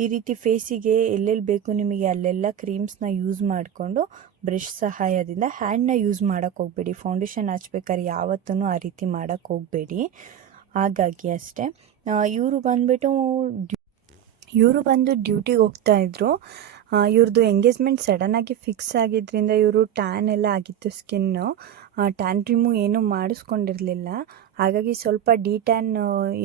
ಈ ರೀತಿ ಫೇಸಿಗೆ ಎಲ್ಲೆಲ್ಲಿ ಬೇಕು ನಿಮಗೆ ಅಲ್ಲೆಲ್ಲ ಕ್ರೀಮ್ಸ್ನ ಯೂಸ್ ಮಾಡಿಕೊಂಡು ಬ್ರಷ್ ಸಹಾಯದಿಂದ ಹ್ಯಾಂಡ್ನ ಯೂಸ್ ಮಾಡೋಕ್ಕೆ ಹೋಗಬೇಡಿ. ಫೌಂಡೇಶನ್ ಹಚ್ಬೇಕಾದ್ರೆ ಯಾವತ್ತೂ ಆ ರೀತಿ ಮಾಡೋಕ್ಕೆ ಹೋಗಬೇಡಿ. ಹಾಗಾಗಿ ಅಷ್ಟೇ. ಇವರು ಬಂದು ಡ್ಯೂಟಿಗೆ ಹೋಗ್ತಾಯಿದ್ರು. ಇವ್ರದ್ದು ಎಂಗೇಜ್ಮೆಂಟ್ ಸಡನ್ನಾಗಿ ಫಿಕ್ಸ್ ಆಗಿದ್ದರಿಂದ ಇವರು ಟ್ಯಾನ್ ಎಲ್ಲ ಆಗಿತ್ತು ಸ್ಕಿನ್ನು. ಟ್ಯಾನ್ ರಿಮೂವ್ ಏನೂ ಮಾಡಿಸ್ಕೊಂಡಿರಲಿಲ್ಲ. ಹಾಗಾಗಿ ಸ್ವಲ್ಪ ಟ್ಯಾನ್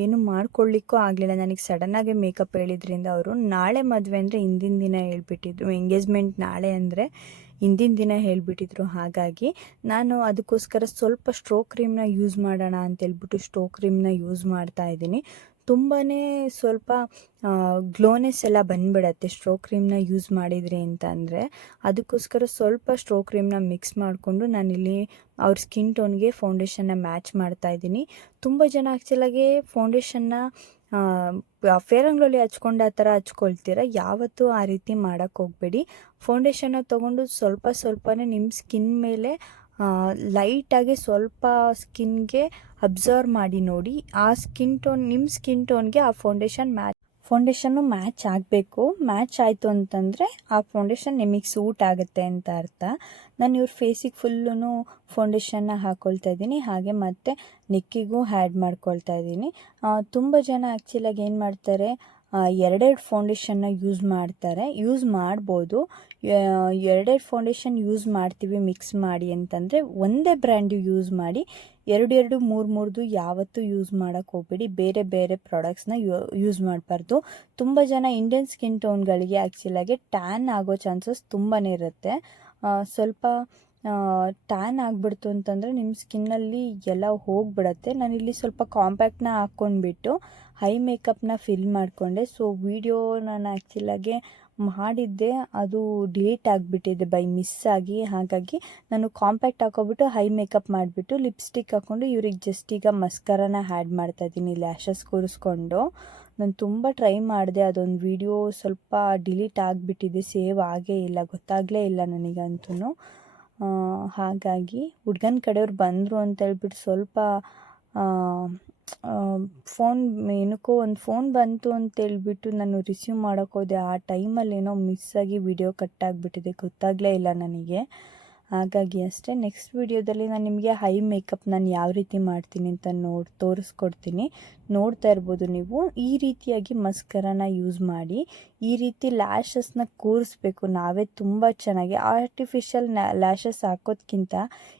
ಏನು ಮಾಡ್ಕೊಳ್ಳಿಕ್ಕೂ ಆಗಲಿಲ್ಲ. ನನಗೆ ಸಡನ್ನಾಗಿ ಮೇಕಪ್ ಹೇಳಿದ್ರಿಂದ ಅವರು ನಾಳೆ ಮದುವೆ ಅಂದರೆ ಹಿಂದಿನ ದಿನ ಹೇಳ್ಬಿಟ್ಟಿದ್ರು. ಎಂಗೇಜ್ಮೆಂಟ್ ನಾಳೆ ಅಂದರೆ ಹಿಂದಿನ ದಿನ ಹೇಳಿಬಿಟ್ಟಿದ್ರು. ಹಾಗಾಗಿ ನಾನು ಅದಕ್ಕೋಸ್ಕರ ಸ್ವಲ್ಪ ಸ್ಟ್ರೋಕ್ ಕ್ರೀಮ್ನ ಯೂಸ್ ಮಾಡೋಣ ಅಂತೇಳ್ಬಿಟ್ಟು ಸ್ಟ್ರೋಕ್ ಕ್ರೀಮ್ನ ಯೂಸ್ ಮಾಡ್ತಾಯಿದ್ದೀನಿ. ತುಂಬಾ ಸ್ವಲ್ಪ ಗ್ಲೋನೆಸ್ ಎಲ್ಲ ಬಂದುಬಿಡತ್ತೆ ಸ್ಟ್ರೋಕ್ ಕ್ರೀಮ್ನ ಯೂಸ್ ಮಾಡಿದ್ರಿ ಅಂತಂದರೆ. ಅದಕ್ಕೋಸ್ಕರ ಸ್ವಲ್ಪ ಸ್ಟ್ರೋಕ್ ಕ್ರೀಮ್ನ ಮಿಕ್ಸ್ ಮಾಡಿಕೊಂಡು ನಾನಿಲ್ಲಿ ಅವ್ರ ಸ್ಕಿನ್ ಟೋನ್ಗೆ ಫೌಂಡೇಶನ್ನ ಮ್ಯಾಚ್ ಮಾಡ್ತಾಯಿದ್ದೀನಿ. ತುಂಬ ಜನ ಆ್ಯಕ್ಚುಲಾಗಿ ಫೌಂಡೇಶನ್ನ ಫೇರ್ ಆ್ಯಂಡ್ ಲವ್ಲಿ ಹಚ್ಕೊಂಡು ಆ ಥರ ಹಚ್ಕೊಳ್ತೀರ. ಯಾವತ್ತೂ ಆ ರೀತಿ ಮಾಡೋಕ್ಕೆ ಹೋಗಬೇಡಿ. ಫೌಂಡೇಶನ್ನ ತೊಗೊಂಡು ಸ್ವಲ್ಪನೇ ನಿಮ್ಮ ಸ್ಕಿನ್ ಮೇಲೆ ಲೈಟಾಗಿ ಸ್ವಲ್ಪ ಸ್ಕಿನ್ಗೆ ಅಬ್ಸರ್ವ್ ಮಾಡಿ ನೋಡಿ. ಆ ನಿಮ್ಮ ಸ್ಕಿನ್ ಟೋನ್ಗೆ ಆ ಫೌಂಡೇಶನ್ನು ಮ್ಯಾಚ್ ಆಗಬೇಕು. ಮ್ಯಾಚ್ ಆಯಿತು ಅಂತಂದರೆ ಆ ಫೌಂಡೇಶನ್ ನಿಮಗೆ ಸೂಟ್ ಆಗುತ್ತೆ ಅಂತ ಅರ್ಥ. ನಾನು ಇವ್ರ ಫೇಸಿಗೆ ಫುಲ್ಲೂ ಫೌಂಡೇಶನ್ನ ಹಾಕ್ಕೊಳ್ತಾ ಇದ್ದೀನಿ. ಹಾಗೆ ಮತ್ತು ನೆಕ್ಕಿಗೂ ಆ್ಯಡ್ ಮಾಡ್ಕೊಳ್ತಾ ಇದ್ದೀನಿ. ತುಂಬ ಜನ ಆ್ಯಕ್ಚುಲಾಗಿ ಏನು ಮಾಡ್ತಾರೆ, ಎರಡೆರಡು ಫೌಂಡೇಶನ್ನ ಯೂಸ್ ಮಾಡ್ಬೋದು. ಎರಡೆರಡು ಫೌಂಡೇಶನ್ ಯೂಸ್ ಮಾಡ್ತೀವಿ ಮಿಕ್ಸ್ ಮಾಡಿ ಅಂತಂದರೆ ಒಂದೇ ಬ್ರ್ಯಾಂಡು ಯೂಸ್ ಮಾಡಿ. 2 3 ಯಾವತ್ತೂ ಯೂಸ್ ಮಾಡೋಕ್ಕೆ ಹೋಗಬೇಡಿ. ಬೇರೆ ಬೇರೆ ಪ್ರಾಡಕ್ಟ್ಸ್ನ ಯೂಸ್ ಮಾಡಬಾರ್ದು. ತುಂಬ ಜನ ಇಂಡಿಯನ್ ಸ್ಕಿನ್ ಟೋನ್ಗಳಿಗೆ ಆ್ಯಕ್ಚುಲಾಗಿ ಟ್ಯಾನ್ ಆಗೋ ಚಾನ್ಸಸ್ ತುಂಬಾ ಇರುತ್ತೆ. ಸ್ವಲ್ಪ ಟ್ಯಾನ್ ಆಗಿಬಿಡ್ತು ಅಂತಂದರೆ ನಿಮ್ಮ ಸ್ಕಿನ್ನಲ್ಲಿ ಎಲ್ಲ ಹೋಗಿಬಿಡತ್ತೆ. ನಾನಿಲ್ಲಿ ಸ್ವಲ್ಪ ಕಾಂಪ್ಯಾಕ್ಟ್ನ ಹಾಕ್ಕೊಂಡ್ಬಿಟ್ಟು ಹೈ ಮೇಕಪ್ನ ಫಿಲ್ ಮಾಡಿಕೊಂಡೆ. ಸೊ ವಿಡಿಯೋ ನಾನು ಆ್ಯಕ್ಚುಲಾಗಿ ಮಾಡಿದ್ದೆ, ಅದು ಡಿಲೀಟ್ ಆಗಿಬಿಟ್ಟಿದೆ ಬೈ ಮಿಸ್ಸಾಗಿ. ಹಾಗಾಗಿ ನಾನು ಕಾಂಪ್ಯಾಕ್ಟ್ ಹಾಕೋಬಿಟ್ಟು ಹೈ ಮೇಕಪ್ ಮಾಡಿಬಿಟ್ಟು ಲಿಪ್ಸ್ಟಿಕ್ ಹಾಕ್ಕೊಂಡು ಇವ್ರಿಗೆ ಜಸ್ಟ್ ಈಗ ಮಸ್ಕರನ ಆ್ಯಡ್ ಮಾಡ್ತಾಯಿದ್ದೀನಿ ಲ್ಯಾಶಸ್ ಕೂರಿಸ್ಕೊಂಡು. ನಾನು ತುಂಬ ಟ್ರೈ ಮಾಡಿದೆ, ಅದೊಂದು ವಿಡಿಯೋ ಸ್ವಲ್ಪ ಡಿಲೀಟ್ ಆಗಿಬಿಟ್ಟಿದೆ, ಸೇವ್ ಆಗೇ ಇಲ್ಲ, ಗೊತ್ತಾಗಲೇ ಇಲ್ಲ ನನಗಂತೂ. ಹಾಗಾಗಿ ಹುಡ್ಗನ ಕಡೆಯವ್ರು ಬಂದರು ಅಂತೇಳ್ಬಿಟ್ಟು ಸ್ವಲ್ಪ ಫೋನ್ ಏನಕ್ಕೋ ಒಂದು ಫೋನ್ ಬಂತು ಅಂತೇಳ್ಬಿಟ್ಟು ನಾನು ರಿಸೀವ್ ಮಾಡೋಕ್ಕೋದೆ. ಆ ಟೈಮಲ್ಲಿ ಏನೋ ಮಿಸ್ಸಾಗಿ ವಿಡಿಯೋ ಕಟ್ಟಾಗಿಬಿಟ್ಟಿದೆ, ಗೊತ್ತಾಗಲೇ ಇಲ್ಲ ನನಗೆ. ಹಾಗಾಗಿ ಅಷ್ಟೇ. ನೆಕ್ಸ್ಟ್ ವಿಡಿಯೋದಲ್ಲಿ ನಾನು ನಿಮಗೆ ಹೈ ಮೇಕಪ್ ನಾನು ಯಾವ ರೀತಿ ಮಾಡ್ತೀನಿ ಅಂತ ತೋರಿಸ್ಕೊಡ್ತೀನಿ. ನೋಡ್ತಾ ಇರ್ಬೋದು ನೀವು. ಈ ರೀತಿಯಾಗಿ ಮಸ್ಕರನ ಯೂಸ್ ಮಾಡಿ ಈ ರೀತಿ ಲ್ಯಾಶಸ್ನ ಕೂರಿಸ್ಬೇಕು ನಾವೇ ತುಂಬ ಚೆನ್ನಾಗಿ. ಆರ್ಟಿಫಿಷಿಯಲ್ ಲ್ಯಾಶಸ್ ಹಾಕೋದ್ಕಿಂತ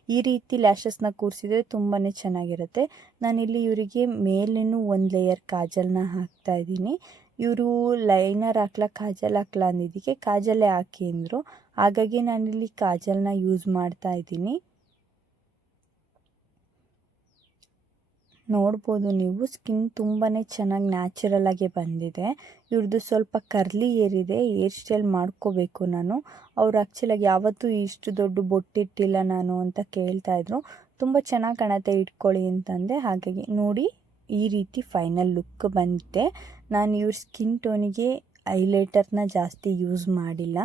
ಈ ರೀತಿ ಲ್ಯಾಶಸ್ನ ಕೂರಿಸಿದ್ರೆ ತುಂಬಾ ಚೆನ್ನಾಗಿರುತ್ತೆ. ನಾನಿಲ್ಲಿ ಇವರಿಗೆ ಮೇಲೇನೂ ಒಂದು ಲೇಯರ್ ಕಾಜಲ್ನ ಹಾಕ್ತಾಯಿದ್ದೀನಿ. ಇವರು ಲೈನರ್ ಹಾಕ್ಲಾ ಕಾಜಲ್ ಹಾಕ್ಲಾ ಅಂದಿದ್ದಕ್ಕೆ ಕಾಜಲ್ಲೇ ಹಾಕಿ ಅಂದರು. ಹಾಗಾಗಿ ನಾನಿಲ್ಲಿ ಕಾಜಲ್ನ ಯೂಸ್ ಮಾಡ್ತಾ ಇದ್ದೀನಿ. ನೋಡ್ಬೋದು ನೀವು, ಸ್ಕಿನ್ ತುಂಬಾ ಚೆನ್ನಾಗಿ ನ್ಯಾಚುರಲ್ ಆಗಿ ಬಂದಿದೆ. ಇವ್ರದ್ದು ಸ್ವಲ್ಪ ಕರ್ಲಿ ಏರಿದೆ, ಹೇರ್ ಸ್ಟೈಲ್ ಮಾಡ್ಕೋಬೇಕು ನಾನು. ಅವ್ರು ಆ್ಯಕ್ಚುಲಾಗಿ ಯಾವತ್ತೂ ಇಷ್ಟು ದೊಡ್ಡ ಬೊಟ್ಟಿಟ್ಟಿಲ್ಲ ನಾನು ಅಂತ ಕೇಳ್ತಾಯಿದ್ರು. ತುಂಬ ಚೆನ್ನಾಗಿ ಕಾಣುತ್ತೆ, ಇಟ್ಕೊಳ್ಳಿ ಅಂತಂದೆ. ಹಾಗಾಗಿ ನೋಡಿ ಈ ರೀತಿ ಫೈನಲ್ ಲುಕ್ ಬಂದಿದೆ. ನಾನು ಇವ್ರ ಸ್ಕಿನ್ ಟೋನಿಗೆ ಹೈಲೈಟರ್ನ ಜಾಸ್ತಿ ಯೂಸ್ ಮಾಡಿಲ್ಲ.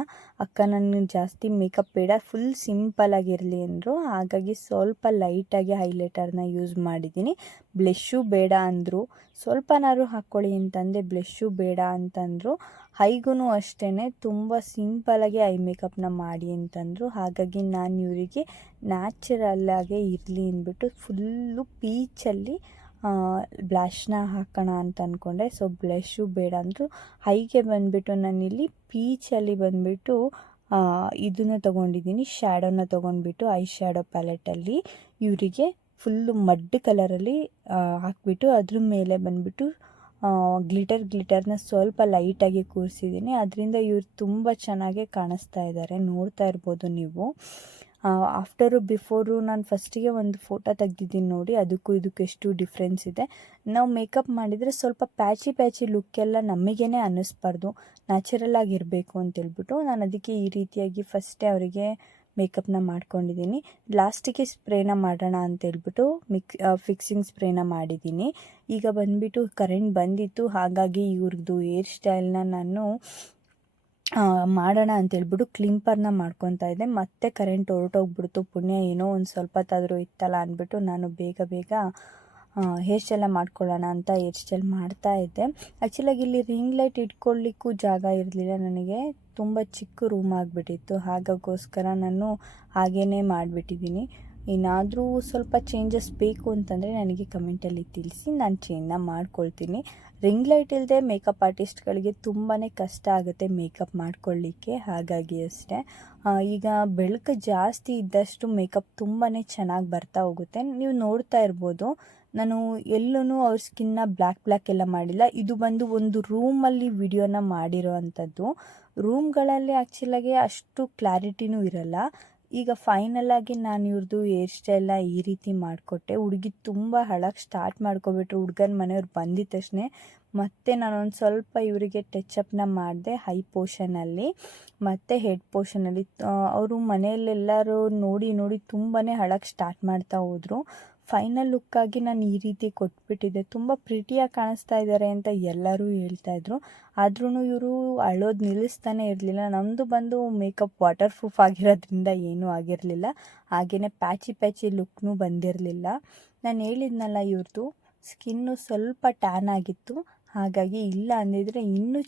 ಅಕ್ಕ ನನಗೆ ಜಾಸ್ತಿ ಮೇಕಪ್ ಬೇಡ, ಫುಲ್ ಸಿಂಪಲಾಗಿರಲಿ ಅಂದರು. ಹಾಗಾಗಿ ಸ್ವಲ್ಪ ಲೈಟಾಗಿ ಹೈಲೈಟರ್ನ ಯೂಸ್ ಮಾಡಿದ್ದೀನಿ. ಬ್ಲೆಶ್ಶು ಬೇಡ ಅಂದರು, ಸ್ವಲ್ಪನಾದ್ರು ಹಾಕ್ಕೊಳ್ಳಿ ಅಂತಂದೆ. ಬ್ಲೆಶ್ಶು ಬೇಡ ಅಂತಂದರು. ಹೈಗೂ ಅಷ್ಟೇ ತುಂಬ ಸಿಂಪಲಾಗಿ ಐ ಮೇಕಪ್ನ ಮಾಡಿ ಅಂತಂದರು. ಹಾಗಾಗಿ ನಾನು ಇವರಿಗೆ ನ್ಯಾಚುರಲ್ಲಾಗೇ ಇರಲಿ ಅಂದ್ಬಿಟ್ಟು ಫುಲ್ಲು ಪೀಚಲ್ಲಿ ಬ್ಲಷ್ನ ಹಾಕೋಣ ಅಂತ ಅಂದ್ಕೊಂಡೆ. ಸೊ ಬ್ಲಷ್ಷು ಬೇಡ ಅಂದರು. ಹೈಗೆ ಬಂದುಬಿಟ್ಟು ನಾನಿಲ್ಲಿ ಪೀಚಲ್ಲಿ ಬಂದುಬಿಟ್ಟು ಇದನ್ನು ತೊಗೊಂಡಿದ್ದೀನಿ, ಶ್ಯಾಡೋನ ತೊಗೊಂಡ್ಬಿಟ್ಟು ಐ ಶ್ಯಾಡೋ ಪ್ಯಾಲೆಟಲ್ಲಿ ಇವರಿಗೆ ಫುಲ್ಲು ಮಡ್ ಕಲರಲ್ಲಿ ಹಾಕ್ಬಿಟ್ಟು ಅದ್ರ ಮೇಲೆ ಬಂದುಬಿಟ್ಟು ಗ್ಲಿಟರ್ನ ಸ್ವಲ್ಪ ಲೈಟಾಗಿ ಕೂರಿಸಿದ್ದೀನಿ. ಅದರಿಂದ ಇವ್ರು ತುಂಬ ಚೆನ್ನಾಗೇ ಕಾಣಿಸ್ತಾ ಇದ್ದಾರೆ, ನೋಡ್ತಾ ಇರ್ಬೋದು ನೀವು. ಆಫ್ಟರು ಬಿಫೋರು ನಾನು ಫಸ್ಟಿಗೆ ಒಂದು ಫೋಟೋ ತೆಗ್ದಿದ್ದೀನಿ ನೋಡಿ, ಅದಕ್ಕೂ ಇದಕ್ಕೂ ಎಷ್ಟು ಡಿಫ್ರೆನ್ಸ್ ಇದೆ. ನಾವು ಮೇಕಪ್ ಮಾಡಿದರೆ ಸ್ವಲ್ಪ ಪ್ಯಾಚಿ ಲುಕ್ಕೆಲ್ಲ ನಮಗೇ ಅನ್ನಿಸ್ಬಾರ್ದು, ನ್ಯಾಚುರಲ್ ಆಗಿರಬೇಕು ಅಂತೇಳ್ಬಿಟ್ಟು ನಾನು ಅದಕ್ಕೆ ಈ ರೀತಿಯಾಗಿ ಫಸ್ಟೇ ಅವರಿಗೆ ಮೇಕಪ್ನ ಮಾಡ್ಕೊಂಡಿದ್ದೀನಿ. ಲಾಸ್ಟಿಗೆ ಸ್ಪ್ರೇನ ಮಾಡೋಣ ಅಂತೇಳ್ಬಿಟ್ಟು ಫಿಕ್ಸಿಂಗ್ ಸ್ಪ್ರೇನ ಮಾಡಿದ್ದೀನಿ. ಈಗ ಬಂದುಬಿಟ್ಟು ಕರೆಂಟ್ ಬಂದಿತ್ತು, ಹಾಗಾಗಿ ಇವ್ರದ್ದು ಹೇರ್ ಸ್ಟೈಲ್ನ ನಾನು ಮಾಡೋಣ ಅಂತೇಳ್ಬಿಟ್ಟು ಕ್ಲಿಂಪರ್ನ ಮಾಡ್ಕೊತಾ ಇದ್ದೆ. ಮತ್ತೆ ಕರೆಂಟ್ ಹೊರಟೋಗ್ಬಿಡ್ತು. ಪುಣ್ಯ ಏನೋ ಒಂದು ಸ್ವಲ್ಪ ಹೊತ್ತಾದರೂ ಇತ್ತಲ್ಲ ಅಂದ್ಬಿಟ್ಟು ನಾನು ಬೇಗ ಹೇರ್ ಸ್ಟೈಲ್ನ ಮಾಡ್ಕೊಳ್ಳೋಣ ಅಂತ ಹೇರ್ ಸ್ಟೈಲ್ ಮಾಡ್ತಾಯಿದ್ದೆ. ಆ್ಯಕ್ಚುಲಾಗಿ ಇಲ್ಲಿ ರಿಂಗ್ ಲೈಟ್ ಇಟ್ಕೊಳ್ಳಿಕ್ಕೂ ಜಾಗ ಇರಲಿಲ್ಲ ನನಗೆ, ತುಂಬ ಚಿಕ್ಕ ರೂಮ್ ಆಗಿಬಿಟ್ಟಿತ್ತು. ಹಾಗಾಗೋಸ್ಕರ ನಾನು ಹಾಗೇ ಮಾಡಿಬಿಟ್ಟಿದ್ದೀನಿ. ಏನಾದರೂ ಸ್ವಲ್ಪ ಚೇಂಜಸ್ ಬೇಕು ಅಂತಂದರೆ ನನಗೆ ಕಮೆಂಟಲ್ಲಿ ತಿಳಿಸಿ, ನಾನು ಚೇಂಜ್ನ ಮಾಡ್ಕೊಳ್ತೀನಿ. ರಿಂಗ್ ಲೈಟ್ ಇಲ್ಲದೆ ಮೇಕಪ್ ಆರ್ಟಿಸ್ಟ್ಗಳಿಗೆ ತುಂಬಾ ಕಷ್ಟ ಆಗುತ್ತೆ ಮೇಕಪ್ ಮಾಡ್ಕೊಳ್ಳಿಕ್ಕೆ, ಹಾಗಾಗಿ ಅಷ್ಟೇ. ಈಗ ಬೆಳಕು ಜಾಸ್ತಿ ಇದ್ದಷ್ಟು ಮೇಕಪ್ ತುಂಬಾ ಚೆನ್ನಾಗಿ ಬರ್ತಾ ಹೋಗುತ್ತೆ. ನೀವು ನೋಡ್ತಾ ಇರ್ಬೋದು, ನಾನು ಎಲ್ಲೂ ಅವ್ರ ಸ್ಕಿನ್ನ ಬ್ಲ್ಯಾಕ್ ಎಲ್ಲ ಮಾಡಿಲ್ಲ. ಇದು ಬಂದು ಒಂದು ರೂಮಲ್ಲಿ ವಿಡಿಯೋನ ಮಾಡಿರೋ ಅಂಥದ್ದು. ರೂಮ್ಗಳಲ್ಲಿ ಆ್ಯಕ್ಚುಲಾಗಿ ಅಷ್ಟು ಕ್ಲಾರಿಟಿನೂ ಇರಲ್ಲ. ಈಗ ಫೈನಲಾಗಿ ನಾನು ಇವ್ರದ್ದು ಹೇರ್ ಸ್ಟೈಲ್ನ ಈ ರೀತಿ ಮಾಡಿಕೊಟ್ಟೆ. ಹುಡುಗಿ ತುಂಬ ಹಳಕ್ಕೆ ಸ್ಟಾರ್ಟ್ ಮಾಡ್ಕೊಬಿಟ್ರು. ಹುಡುಗನ ಮನೆಯವ್ರು ಬಂದಿದ್ದ ತಕ್ಷಣ ಮತ್ತು ನಾನೊಂದು ಸ್ವಲ್ಪ ಇವರಿಗೆ ಟಚಪ್ನ ಮಾಡಿದೆ ಹೈ ಪೋರ್ಷನಲ್ಲಿ ಮತ್ತು ಹೆಡ್ ಪೋರ್ಷನಲ್ಲಿ. ಅವರು ಮನೆಯಲ್ಲೆಲ್ಲರೂ ನೋಡಿ ತುಂಬಾ ಹಳಕ್ಕೆ ಸ್ಟಾರ್ಟ್ ಮಾಡ್ತಾ ಹೋದರು. ಫೈನಲ್ ಲುಕ್ಕಾಗಿ ನಾನು ಈ ರೀತಿ ಕೊಟ್ಬಿಟ್ಟಿದ್ದೆ. ತುಂಬ ಪ್ರಿಟಿಯಾಗಿ ಕಾಣಿಸ್ತಾ ಇದ್ದಾರೆ ಅಂತ ಎಲ್ಲರೂ ಹೇಳ್ತಾಯಿದ್ರು. ಆದ್ರೂ ಇವರು ಅಳೋದು ನಿಲ್ಲಿಸ್ತಾನೆ ಇರಲಿಲ್ಲ. ನಮ್ಮದು ಬಂದು ಮೇಕಪ್ ವಾಟರ್ ಪ್ರೂಫ್ ಆಗಿರೋದ್ರಿಂದ ಏನೂ ಆಗಿರಲಿಲ್ಲ. ಹಾಗೆಯೇ ಪ್ಯಾಚಿ ಲುಕ್ನೂ ಬಂದಿರಲಿಲ್ಲ. ನಾನು ಹೇಳಿದ್ನಲ್ಲ, ಇವ್ರದ್ದು ಸ್ಕಿನ್ನು ಸ್ವಲ್ಪ ಟ್ಯಾನ್ ಆಗಿತ್ತು. ಹಾಗಾಗಿ ಇಲ್ಲ ಅಂದಿದ್ರೆ ಇನ್ನೂ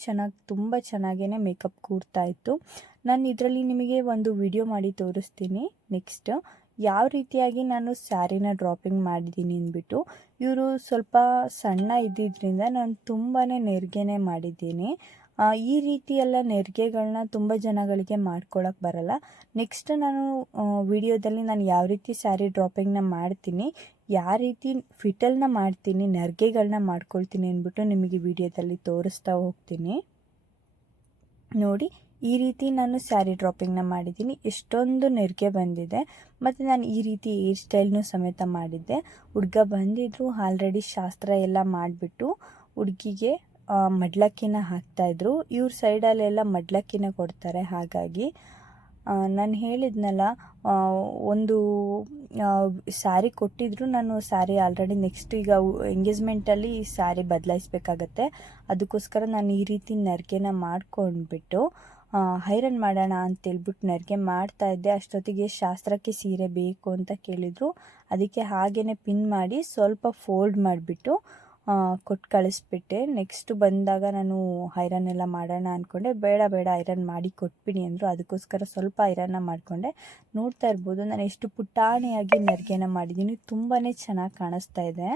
ತುಂಬ ಚೆನ್ನಾಗೇ ಮೇಕಪ್ ಕೂರ್ತಾಯಿತ್ತು. ನಾನು ಇದರಲ್ಲಿ ನಿಮಗೆ ಒಂದು ವಿಡಿಯೋ ಮಾಡಿ ತೋರಿಸ್ತೀನಿ ನೆಕ್ಸ್ಟ್ ಯಾವ ರೀತಿಯಾಗಿ ನಾನು ಸ್ಯಾರಿನ ಡ್ರಾಪಿಂಗ್ ಮಾಡಿದ್ದೀನಿ ಅಂದ್ಬಿಟ್ಟು. ಇವರು ಸ್ವಲ್ಪ ಸಣ್ಣ ಇದ್ದಿದ್ದರಿಂದ ನಾನು ತುಂಬಾ ನೆರಿಗೆನೇ ಮಾಡಿದ್ದೀನಿ. ಈ ರೀತಿ ಎಲ್ಲ ನೆರಿಗೆಗಳನ್ನ ತುಂಬ ಜನಗಳಿಗೆ ಮಾಡ್ಕೊಳಕ್ಕೆ ಬರಲ್ಲ. ನೆಕ್ಸ್ಟ್ ನಾನು ವಿಡಿಯೋದಲ್ಲಿ ನಾನು ಯಾವ ರೀತಿ ಸ್ಯಾರಿ ಡ್ರಾಪಿಂಗ್ನ ಮಾಡ್ತೀನಿ, ಯಾವ ರೀತಿ ಫಿಟಲ್ನ ಮಾಡ್ತೀನಿ, ನೆರಿಗೆಗಳನ್ನ ಮಾಡ್ಕೊಳ್ತೀನಿ ಅಂದ್ಬಿಟ್ಟು ನಿಮಗೆ ವಿಡಿಯೋದಲ್ಲಿ ತೋರಿಸ್ತಾ ಹೋಗ್ತೀನಿ. ನೋಡಿ, ಈ ರೀತಿ ನಾನು ಸ್ಯಾರಿ ಡ್ರಾಪಿಂಗ್ನ ಮಾಡಿದ್ದೀನಿ. ಎಷ್ಟೊಂದು ನೆರಿಗೆ ಬಂದಿದೆ. ಮತ್ತು ನಾನು ಈ ರೀತಿ ಹೇರ್ ಸ್ಟೈಲ್ನೂ ಸಮೇತ ಮಾಡಿದ್ದೆ. ಹುಡುಗ ಬಂದಿದ್ದರು, ಆಲ್ರೆಡಿ ಶಾಸ್ತ್ರ ಎಲ್ಲ ಮಾಡಿಬಿಟ್ಟು ಹುಡುಗಿಗೆ ಮಡ್ಲಕ್ಕಿನ ಹಾಕ್ತಾಯಿದ್ರು. ಇವ್ರ ಸೈಡಲ್ಲೆಲ್ಲ ಮಡ್ಲಕ್ಕಿನ ಕೊಡ್ತಾರೆ. ಹಾಗಾಗಿ ನಾನು ಹೇಳಿದ್ನಲ್ಲ, ಒಂದು ಸ್ಯಾರಿ ಕೊಟ್ಟಿದ್ರು. ನಾನು ಸ್ಯಾರಿ ಆಲ್ರೆಡಿ ನೆಕ್ಸ್ಟ್ ಈಗ ಎಂಗೇಜ್ಮೆಂಟಲ್ಲಿ ಸ್ಯಾರಿ ಬದಲಾಯಿಸ್ಬೇಕಾಗತ್ತೆ. ಅದಕ್ಕೋಸ್ಕರ ನಾನು ಈ ರೀತಿ ನೆರಿಗೆನ ಮಾಡ್ಕೊಂಡ್ಬಿಟ್ಟು ಐರನ್ ಮಾಡೋಣ ಅಂತೇಳ್ಬಿಟ್ಟು ನೆರಿಗೆ ಮಾಡ್ತಾಯಿದ್ದೆ. ಅಷ್ಟೊತ್ತಿಗೆ ಶಾಸ್ತ್ರಕ್ಕೆ ಸೀರೆ ಬೇಕು ಅಂತ ಕೇಳಿದರು. ಅದಕ್ಕೆ ಹಾಗೇ ಪಿನ್ ಮಾಡಿ ಸ್ವಲ್ಪ ಫೋಲ್ಡ್ ಮಾಡಿಬಿಟ್ಟು ಕೊಟ್ಟು ಕಳಿಸ್ಬಿಟ್ಟೆ. ನೆಕ್ಸ್ಟ್ ಬಂದಾಗ ನಾನು ಐರನ್ ಎಲ್ಲ ಮಾಡೋಣ ಅಂದ್ಕೊಂಡೆ. ಬೇಡ ಐರನ್ ಮಾಡಿ ಕೊಟ್ಬಿಡಿ ಅಂದರು. ಅದಕ್ಕೋಸ್ಕರ ಸ್ವಲ್ಪ ಐರನ್ನ ಮಾಡಿಕೊಂಡೆ. ನೋಡ್ತಾ ಇರ್ಬೋದು ನಾನು ಎಷ್ಟು ಪುಟಾಣಿಯಾಗಿ ನೆರಿಗೆನ ಮಾಡಿದ್ದೀನಿ. ತುಂಬಾ ಚೆನ್ನಾಗಿ ಕಾಣಿಸ್ತಾ ಇದೆ.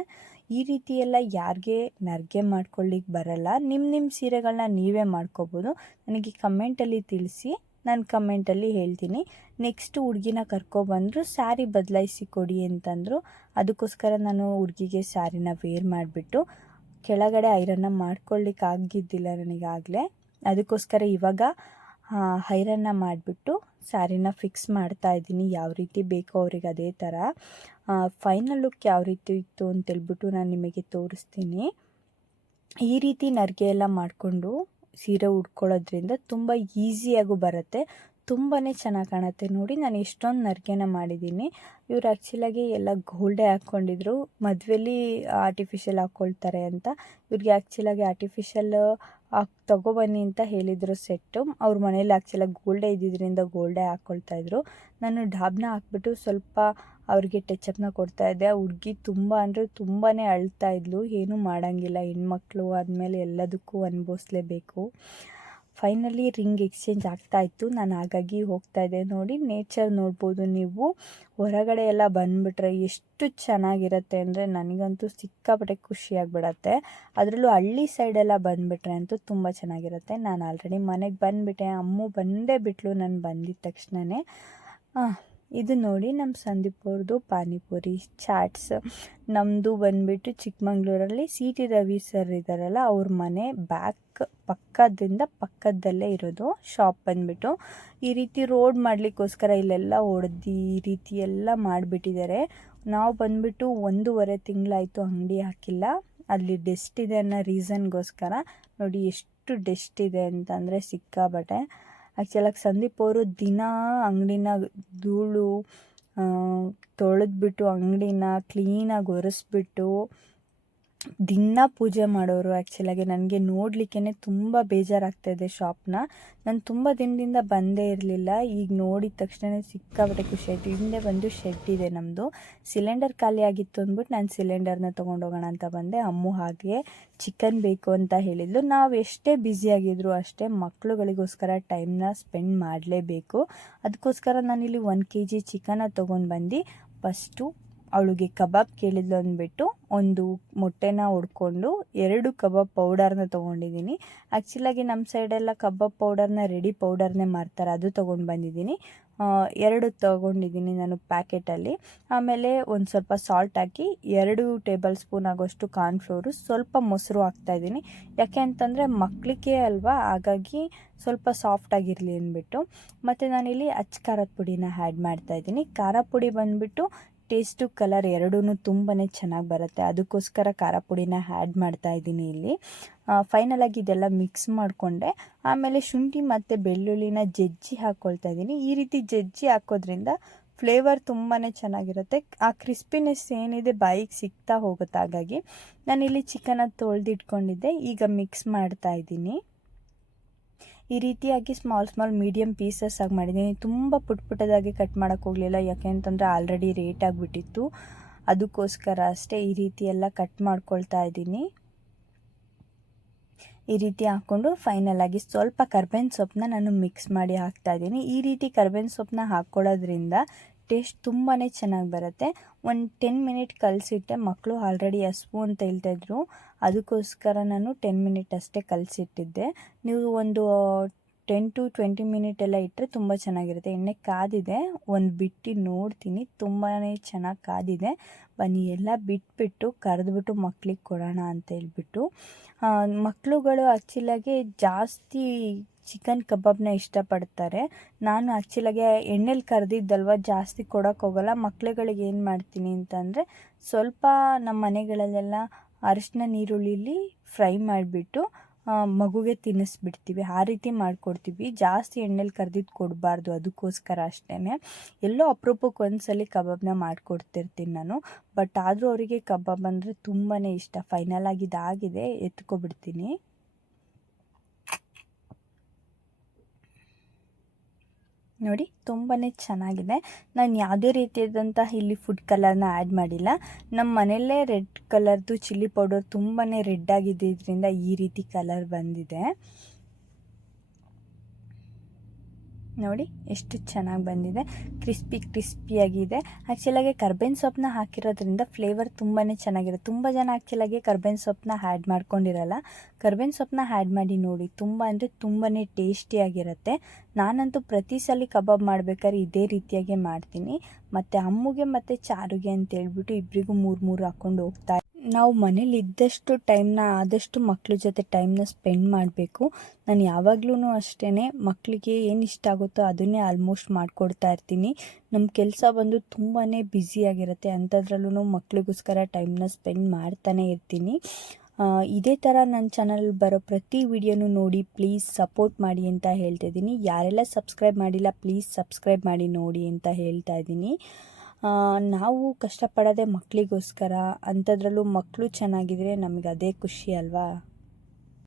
ಈ ರೀತಿ ಎಲ್ಲ ಯಾರಿಗೆ ನೆರಿಗೆ ಮಾಡ್ಕೊಳ್ಳಿಕ್ಕೆ ಬರಲ್ಲ, ನಿಮ್ಮ ಸೀರೆಗಳನ್ನ ನೀವೇ ಮಾಡ್ಕೋಬೋದು. ನನಗೆ ಕಮೆಂಟಲ್ಲಿ ತಿಳಿಸಿ, ನಾನು ಕಮೆಂಟಲ್ಲಿ ಹೇಳ್ತೀನಿ. ನೆಕ್ಸ್ಟು ಹುಡುಗಿನ ಕರ್ಕೊಬಂದರು. ಸ್ಯಾರಿ ಬದಲಾಯಿಸಿ ಕೊಡಿ ಅಂತಂದರು. ಅದಕ್ಕೋಸ್ಕರ ನಾನು ಹುಡುಗಿಗೆ ಸ್ಯಾರಿನ ವೇರ್ ಮಾಡಿಬಿಟ್ಟು ಕೆಳಗಡೆ ಐರನ್ನ ಮಾಡ್ಕೊಳ್ಳಿಕ್ಕೆ ಆಗಿದ್ದಿಲ್ಲ ನನಗಾಗಲೇ. ಅದಕ್ಕೋಸ್ಕರ ಇವಾಗ ಐರನ್ನ ಮಾಡಿಬಿಟ್ಟು ಸ್ಯಾರಿನ ಫಿಕ್ಸ್ ಮಾಡ್ತಾ ಇದ್ದೀನಿ. ಯಾವ ರೀತಿ ಬೇಕೋ ಅವ್ರಿಗೆ ಅದೇ ಥರ. ಫೈನಲ್ ಲುಕ್ ಯಾವ ರೀತಿ ಇತ್ತು ಅಂತೇಳ್ಬಿಟ್ಟು ನಾನು ನಿಮಗೆ ತೋರಿಸ್ತೀನಿ. ಈ ರೀತಿ ನೆರಿಗೆ ಎಲ್ಲ ಮಾಡಿಕೊಂಡು ಸೀರೆ ಉಟ್ಕೊಳ್ಳೋದ್ರಿಂದ ತುಂಬ ಈಸಿಯಾಗೂ ಬರುತ್ತೆ, ತುಂಬಾ ಚೆನ್ನಾಗಿ ಕಾಣುತ್ತೆ. ನೋಡಿ ನಾನು ಎಷ್ಟೊಂದು ನೆರಿಗೆನ ಮಾಡಿದ್ದೀನಿ. ಇವರು ಆ್ಯಕ್ಚುಲಾಗಿ ಎಲ್ಲ ಗೋಲ್ಡೇ ಹಾಕ್ಕೊಂಡಿದ್ರು. ಮದುವೆಲಿ ಆರ್ಟಿಫಿಷಿಯಲ್ ಹಾಕ್ಕೊಳ್ತಾರೆ ಅಂತ. ಇವ್ರಿಗೆ ಆ್ಯಕ್ಚುಲಾಗಿ ಆರ್ಟಿಫಿಷಿಯಲ್ ತೊಗೊಬನ್ನಿ ಅಂತ ಹೇಳಿದರು ಸೆಟ್ಟು. ಅವ್ರ ಮನೇಲಿ ಆ್ಯಕ್ಚುಲಾಗಿ ಗೋಲ್ಡೇ ಇದ್ದಿದ್ದರಿಂದ ಗೋಲ್ಡೇ ಹಾಕ್ಕೊಳ್ತಾಯಿದ್ರು. ನಾನು ಡಾಬ್ನ ಹಾಕ್ಬಿಟ್ಟು ಸ್ವಲ್ಪ ಅವ್ರಿಗೆ ಟಚಪ್ನ ಕೊಡ್ತಾಯಿದ್ದೆ. ಆ ಹುಡುಗಿ ತುಂಬ ಅಂದರೆ ತುಂಬಾ ಅಳ್ತಾ ಇದ್ಲು. ಏನೂ ಮಾಡೋಂಗಿಲ್ಲ, ಹೆಣ್ಮಕ್ಳು ಆದಮೇಲೆ ಎಲ್ಲದಕ್ಕೂ ಅನುಭವಿಸ್ಲೇಬೇಕು. ಫೈನಲಿ ರಿಂಗ್ ಎಕ್ಸ್ಚೇಂಜ್ ಆಗ್ತಾಯಿತ್ತು. ನಾನು ಹಾಗಾಗಿ ಹೋಗ್ತಾಯಿದ್ದೆ. ನೋಡಿ ನೇಚರ್ ನೋಡ್ಬೋದು ನೀವು. ಹೊರಗಡೆ ಎಲ್ಲ ಬಂದುಬಿಟ್ರೆ ಎಷ್ಟು ಚೆನ್ನಾಗಿರುತ್ತೆ ಅಂದರೆ ನನಗಂತೂ ಸಿಕ್ಕಾಪಟ್ಟೆ ಖುಷಿಯಾಗಿಬಿಡತ್ತೆ. ಅದರಲ್ಲೂ ಹಳ್ಳಿ ಸೈಡೆಲ್ಲ ಬಂದುಬಿಟ್ರೆ ಅಂತೂ ತುಂಬ ಚೆನ್ನಾಗಿರುತ್ತೆ. ನಾನು ಆಲ್ರೆಡಿ ಮನೆಗೆ ಬಂದುಬಿಟ್ಟೆ. ಅಮ್ಮು ಬಂದೇ ಬಿಟ್ಲು ನಾನು ಬಂದಿದ್ದ ತಕ್ಷಣವೇ. ಇದು ನೋಡಿ ನಮ್ಮ ಸಂದೀಪ್ ಅವ್ರದ್ದು ಪಾನಿಪುರಿ ಚಾಟ್ಸ್. ನಮ್ಮದು ಬಂದುಬಿಟ್ಟು ಚಿಕ್ಕಮಂಗ್ಳೂರಲ್ಲಿ ಸಿ.ಟಿ. ರವಿ ಸರ್ ಇದ್ದಾರಲ್ಲ, ಅವ್ರ ಮನೆ ಬ್ಯಾಕ್ ಪಕ್ಕದಲ್ಲೇ ಇರೋದು ಶಾಪ್ ಬಂದುಬಿಟ್ಟು. ಈ ರೀತಿ ರೋಡ್ ಮಾಡಲಿಕ್ಕೋಸ್ಕರ ಇಲ್ಲೆಲ್ಲ ಹೊಡೆದು ಈ ರೀತಿ ಎಲ್ಲ ಮಾಡಿಬಿಟ್ಟಿದ್ದಾರೆ. ನಾವು ಬಂದುಬಿಟ್ಟು 1.5 ತಿಂಗಳಾಯಿತು ಅಂಗಡಿ ಹಾಕಿಲ್ಲ. ಅಲ್ಲಿ ಡೆಸ್ಟ್ ಇದೆ ಅನ್ನೋ ರೀಸನ್ಗೋಸ್ಕರ ನೋಡಿ ಎಷ್ಟು ಡೆಸ್ಟ್ ಇದೆ ಅಂತಂದರೆ ಸಿಕ್ಕಾಬಟ್ಟೆ. ಆ್ಯಕ್ಚುಲಾಗಿ ಸಂದೀಪ್ ಅವರು ದಿನ ಅಂಗಡಿನ ಧೂಳು ತೊಳೆದ್ಬಿಟ್ಟು ಅಂಗಡಿನ ಕ್ಲೀನಾಗಿ ಒರೆಸ್ಬಿಟ್ಟು ದಿನ ಪೂಜೆ ಮಾಡೋರು. ಆ್ಯಕ್ಚುಲಾಗಿ ನನಗೆ ನೋಡಲಿಕ್ಕೇ ತುಂಬ ಬೇಜಾರಾಗ್ತಾಯಿದೆ ಶಾಪ್ನ. ನಾನು ತುಂಬ ದಿನದಿಂದ ಬಂದೇ ಇರಲಿಲ್ಲ. ಈಗ ನೋಡಿದ ತಕ್ಷಣ ಸಿಕ್ಕಾಬಟ್ಟೆ ಖುಷಿಯಾಯಿತು. ಹಿಂದೆ ಬಂದು ಶೆಡ್ ಇದೆ ನಮ್ಮದು. ಸಿಲಿಂಡರ್ ಖಾಲಿ ಆಗಿತ್ತು ಅಂದ್ಬಿಟ್ಟು ನಾನು ಸಿಲಿಂಡರ್ನ ತೊಗೊಂಡೋಗೋಣ ಅಂತ ಬಂದೆ. ಅಮ್ಮು ಹಾಗೆ ಚಿಕನ್ ಬೇಕು ಅಂತ ಹೇಳಿದ್ಲು. ನಾವು ಎಷ್ಟೇ ಬ್ಯುಸಿಯಾಗಿದ್ರು ಅಷ್ಟೇ ಮಕ್ಳುಗಳಿಗೋಸ್ಕರ ಟೈಮ್ನ ಸ್ಪೆಂಡ್ ಮಾಡಲೇಬೇಕು. ಅದಕ್ಕೋಸ್ಕರ ನಾನಿಲ್ಲಿ 1 kg ಚಿಕನ್ನ ತೊಗೊಂಡು ಬಂದು ಫಸ್ಟು ಅವಳಿಗೆ ಕಬಾಬ್ ಕೇಳಿದ್ಲು ಅಂದ್ಬಿಟ್ಟು ಒಂದು ಮೊಟ್ಟೆನ ಹೊಡ್ಕೊಂಡು 2 ಕಬಾಬ್ ಪೌಡರ್ನ ತೊಗೊಂಡಿದ್ದೀನಿ. ಆ್ಯಕ್ಚುಲಾಗಿ ನಮ್ಮ ಸೈಡೆಲ್ಲ ಕಬಾಬ್ ಪೌಡರ್ನ ರೆಡಿ ಪೌಡರ್ನೇ ಮಾರ್ತಾರೆ, ಅದು ತೊಗೊಂಡು ಬಂದಿದ್ದೀನಿ. 2 ತೊಗೊಂಡಿದ್ದೀನಿ ನಾನು ಪ್ಯಾಕೆಟಲ್ಲಿ. ಆಮೇಲೆ ಒಂದು ಸ್ವಲ್ಪ ಸಾಲ್ಟ್ ಹಾಕಿ 2 ಟೇಬಲ್ ಸ್ಪೂನ್ ಆಗೋಷ್ಟು ಕಾರ್ನ್ಫ್ಲೋರು, ಸ್ವಲ್ಪ ಮೊಸರು ಹಾಕ್ತಾಯಿದ್ದೀನಿ. ಯಾಕೆ ಅಂತಂದರೆ ಮಕ್ಕಳಿಗೆ ಅಲ್ವಾ, ಹಾಗಾಗಿ ಸ್ವಲ್ಪ ಸಾಫ್ಟಾಗಿರಲಿ ಅಂದ್ಬಿಟ್ಟು. ಮತ್ತು ನಾನಿಲ್ಲಿ ಅಚ್ಚ ಖಾರದ ಪುಡಿನ ಆ್ಯಡ್ ಮಾಡ್ತಾಯಿದ್ದೀನಿ. ಖಾರ ಪುಡಿ ಬಂದುಬಿಟ್ಟು ಟೇಸ್ಟು ಕಲರ್ ಎರಡೂ ತುಂಬಾ ಚೆನ್ನಾಗಿ ಬರುತ್ತೆ. ಅದಕ್ಕೋಸ್ಕರ ಖಾರ ಪುಡಿನ ಆ್ಯಡ್ ಮಾಡ್ತಾಯಿದ್ದೀನಿ ಇಲ್ಲಿ. ಫೈನಲಾಗಿ ಇದೆಲ್ಲ ಮಿಕ್ಸ್ ಮಾಡಿಕೊಂಡೆ. ಆಮೇಲೆ ಶುಂಠಿ ಮತ್ತು ಬೆಳ್ಳುಳ್ಳಿನ ಜಜ್ಜಿ ಹಾಕ್ಕೊಳ್ತಾ ಇದ್ದೀನಿ. ಈ ರೀತಿ ಜಜ್ಜಿ ಹಾಕೋದ್ರಿಂದ ಫ್ಲೇವರ್ ತುಂಬಾ ಚೆನ್ನಾಗಿರುತ್ತೆ. ಆ ಕ್ರಿಸ್ಪಿನೆಸ್ ಏನಿದೆ ಬಾಯಿಗೆ ಸಿಗ್ತಾ ಹೋಗುತ್ತೆ. ಹಾಗಾಗಿ ನಾನಿಲ್ಲಿ ಚಿಕನ್ನ ತೊಳೆದಿಟ್ಕೊಂಡಿದ್ದೆ. ಈಗ ಮಿಕ್ಸ್ ಮಾಡ್ತಾ ಇದ್ದೀನಿ. ಈ ರೀತಿಯಾಗಿ ಸ್ಮಾಲ್ ಮೀಡಿಯಮ್ ಪೀಸಸ್ ಆಗಿ ಮಾಡಿದ್ದೀನಿ. ತುಂಬ ಪುಟ್ಟದಾಗಿ ಕಟ್ ಮಾಡೋಕ್ಕೆ ಹೋಗಲಿಲ್ಲ, ಯಾಕೆ ಅಂತಂದರೆ ಆಲ್ರೆಡಿ ರೇಟ್ ಆಗಿಬಿಟ್ಟಿತ್ತು. ಅದಕ್ಕೋಸ್ಕರ ಅಷ್ಟೇ ಈ ರೀತಿ ಎಲ್ಲ ಕಟ್ ಮಾಡ್ಕೊಳ್ತಾ ಇದ್ದೀನಿ. ಈ ರೀತಿ ಹಾಕ್ಕೊಂಡು ಫೈನಲಾಗಿ ಸ್ವಲ್ಪ ಕರ್ಬೇವಿನ ಸೊಪ್ಪನ್ನ ನಾನು ಮಿಕ್ಸ್ ಮಾಡಿ ಹಾಕ್ತಾಯಿದ್ದೀನಿ. ಈ ರೀತಿ ಕರ್ಬೇವಿನ ಸೊಪ್ಪನ್ನ ಹಾಕ್ಕೊಳ್ಳೋದ್ರಿಂದ ಟೇಸ್ಟ್ ತುಂಬಾ ಚೆನ್ನಾಗಿ ಬರುತ್ತೆ. ಒಂದು 10 ಮಿನಿಟ್ ಕಲಸಿಟ್ಟೆ. ಮಕ್ಕಳು ಆಲ್ರೆಡಿ ಹಸ್ವು ಅಂತ ಹೇಳ್ತಾಯಿದ್ರು, ಅದಕ್ಕೋಸ್ಕರ ನಾನು 10 ಮಿನಿಟ್ ಅಷ್ಟೇ ಕಲಸಿಟ್ಟಿದ್ದೆ. ನೀವು ಒಂದು 10 to 20 ಮಿನಿಟ್ ಎಲ್ಲ ಇಟ್ಟರೆ ತುಂಬ ಚೆನ್ನಾಗಿರುತ್ತೆ. ಎಣ್ಣೆ ಕಾದಿದೆ, ಒಂದು ಬಿಟ್ಟು ನೋಡ್ತೀನಿ. ತುಂಬಾ ಚೆನ್ನಾಗಿ ಕಾದಿದೆ. ಬನ್ನಿ ಎಲ್ಲ ಬಿಟ್ಬಿಟ್ಟು ಕರೆದ್ಬಿಟ್ಟು ಮಕ್ಳಿಗೆ ಕೊಡೋಣ ಅಂತ ಹೇಳ್ಬಿಟ್ಟು. ಮಕ್ಕಳುಗಳು ಆ್ಯಕ್ಚುಲಾಗಿ ಜಾಸ್ತಿ ಚಿಕನ್ ಕಬಾಬ್ನ ಇಷ್ಟಪಡ್ತಾರೆ. ನಾನು ಆ್ಯಕ್ಚುಲಾಗಿ ಎಣ್ಣೆಲಿ ಕರೆದಿದ್ದಲ್ವ ಜಾಸ್ತಿ ಕೊಡೋಕ್ಕೆ ಹೋಗಲ್ಲ. ಮಕ್ಳುಗಳಿಗೆ ಏನು ಮಾಡ್ತೀನಿ ಅಂತಂದರೆ ಸ್ವಲ್ಪ ನಮ್ಮ ಮನೆಗಳಲ್ಲೆಲ್ಲ ಅರಿಶಿನ ನೀರುಳ್ಳಿಲಿ ಫ್ರೈ ಮಾಡಿಬಿಟ್ಟು ಮಗುಗೆ ತಿನ್ನಿಸ್ಬಿಡ್ತೀವಿ. ಆ ರೀತಿ ಮಾಡಿಕೊಡ್ತೀವಿ. ಜಾಸ್ತಿ ಎಣ್ಣೆಲಿ ಕರೆದಿದ್ದು ಕೊಡಬಾರ್ದು, ಅದಕ್ಕೋಸ್ಕರ ಅಷ್ಟೇ. ಎಲ್ಲೋ ಅಪರೂಪಕ್ಕೆ ಒಂದ್ಸಲಿ ಕಬಾಬ್ನ ಮಾಡಿಕೊಡ್ತಿರ್ತೀನಿ ನಾನು. ಬಟ್ ಆದರೂ ಅವರಿಗೆ ಕಬಾಬ್ ಅಂದರೆ ತುಂಬಾ ಇಷ್ಟ. ಫೈನಲಾಗಿ ಇದಾಗಿದೆ, ಎತ್ಕೊಬಿಡ್ತೀನಿ. ನೋಡಿ ತುಂಬಾ ಚೆನ್ನಾಗಿದೆ. ನಾನು ಯಾವುದೇ ರೀತಿಯಾದಂತಹ ಇಲ್ಲಿ ಫುಡ್ ಕಲರ್ನ ಆ್ಯಡ್ ಮಾಡಿಲ್ಲ. ನಮ್ಮ ಮನೆಯಲ್ಲೇ ರೆಡ್ ಕಲರ್ದು ಚಿಲ್ಲಿ ಪೌಡರ್ ತುಂಬಾ ರೆಡ್ ಆಗಿದ್ದರಿಂದ ಈ ರೀತಿ ಕಲರ್ ಬಂದಿದೆ. ನೋಡಿ ಎಷ್ಟು ಚೆನ್ನಾಗಿ ಬಂದಿದೆ, ಕ್ರಿಸ್ಪಿಯಾಗಿದೆ. ಆ್ಯಕ್ಚುಲಾಗಿ ಕರ್ಬೇವಿನ ಸೊಪ್ಪನ್ನ ಹಾಕಿರೋದ್ರಿಂದ ಫ್ಲೇವರ್ ತುಂಬಾ ಚೆನ್ನಾಗಿರುತ್ತೆ. ತುಂಬ ಜನ ಆ್ಯಕ್ಚುಲಾಗಿ ಕರ್ಬೇವಿನ ಸೊಪ್ಪನ್ನ ಆ್ಯಡ್ ಮಾಡ್ಕೊಂಡಿರಲ್ಲ. ಕರ್ಬೇವಿನ ಸೊಪ್ಪನ್ನ ಆ್ಯಡ್ ಮಾಡಿ ನೋಡಿ, ತುಂಬ ಅಂದರೆ ತುಂಬಾ ಟೇಸ್ಟಿಯಾಗಿರುತ್ತೆ. ನಾನಂತೂ ಪ್ರತಿ ಸಲ ಕಬಾಬ್ ಮಾಡ್ಬೇಕಾದ್ರೆ ಇದೇ ರೀತಿಯಾಗಿ ಮಾಡ್ತೀನಿ. ಮತ್ತು ಅಮ್ಮುಗೆ ಮತ್ತು ಚಾರುಗೆ ಅಂತೇಳ್ಬಿಟ್ಟು ಇಬ್ಬರಿಗೂ 3 ಹಾಕ್ಕೊಂಡು ಹೋಗ್ತಾ. ನಾವು ಮನೇಲಿ ಇದ್ದಷ್ಟು ಟೈಮ್ನ ಆದಷ್ಟು ಮಕ್ಳ ಜೊತೆ ಟೈಮ್ನ ಸ್ಪೆಂಡ್ ಮಾಡಬೇಕು. ನಾನು ಯಾವಾಗ್ಲೂ ಅಷ್ಟೇ ಮಕ್ಕಳಿಗೆ ಏನು ಇಷ್ಟ ಆಗುತ್ತೋ ಅದನ್ನೇ ಆಲ್ಮೋಸ್ಟ್ ಮಾಡಿಕೊಡ್ತಾ ಇರ್ತೀನಿ. ನಮ್ಮ ಕೆಲಸ ಬಂದು ತುಂಬಾ ಬ್ಯುಸಿಯಾಗಿರುತ್ತೆ, ಅಂಥದ್ರಲ್ಲೂ ಮಕ್ಳಿಗೋಸ್ಕರ ಟೈಮ್ನ ಸ್ಪೆಂಡ್ ಮಾಡ್ತಾನೆ ಇರ್ತೀನಿ. ಇದೇ ಥರ ನನ್ನ ಚಾನಲ್ ಬರೋ ಪ್ರತಿ ವಿಡಿಯೋನೂ ನೋಡಿ ಪ್ಲೀಸ್ ಸಪೋರ್ಟ್ ಮಾಡಿ ಅಂತ ಹೇಳ್ತಾ ಇದ್ದೀನಿ. ಯಾರೆಲ್ಲ ಸಬ್ಸ್ಕ್ರೈಬ್ ಮಾಡಿಲ್ಲ ಪ್ಲೀಸ್ ಸಬ್ಸ್ಕ್ರೈಬ್ ಮಾಡಿ ನೋಡಿ ಅಂತ ಹೇಳ್ತಾ ಇದ್ದೀನಿ. ನಾವು ಕಷ್ಟಪಡೋದೇ ಮಕ್ಕಳಿಗೋಸ್ಕರ, ಅಂಥದ್ರಲ್ಲೂ ಮಕ್ಕಳು ಚೆನ್ನಾಗಿದ್ರೆ ನಮಗೆ ಅದೇ ಖುಷಿ ಅಲ್ವಾ.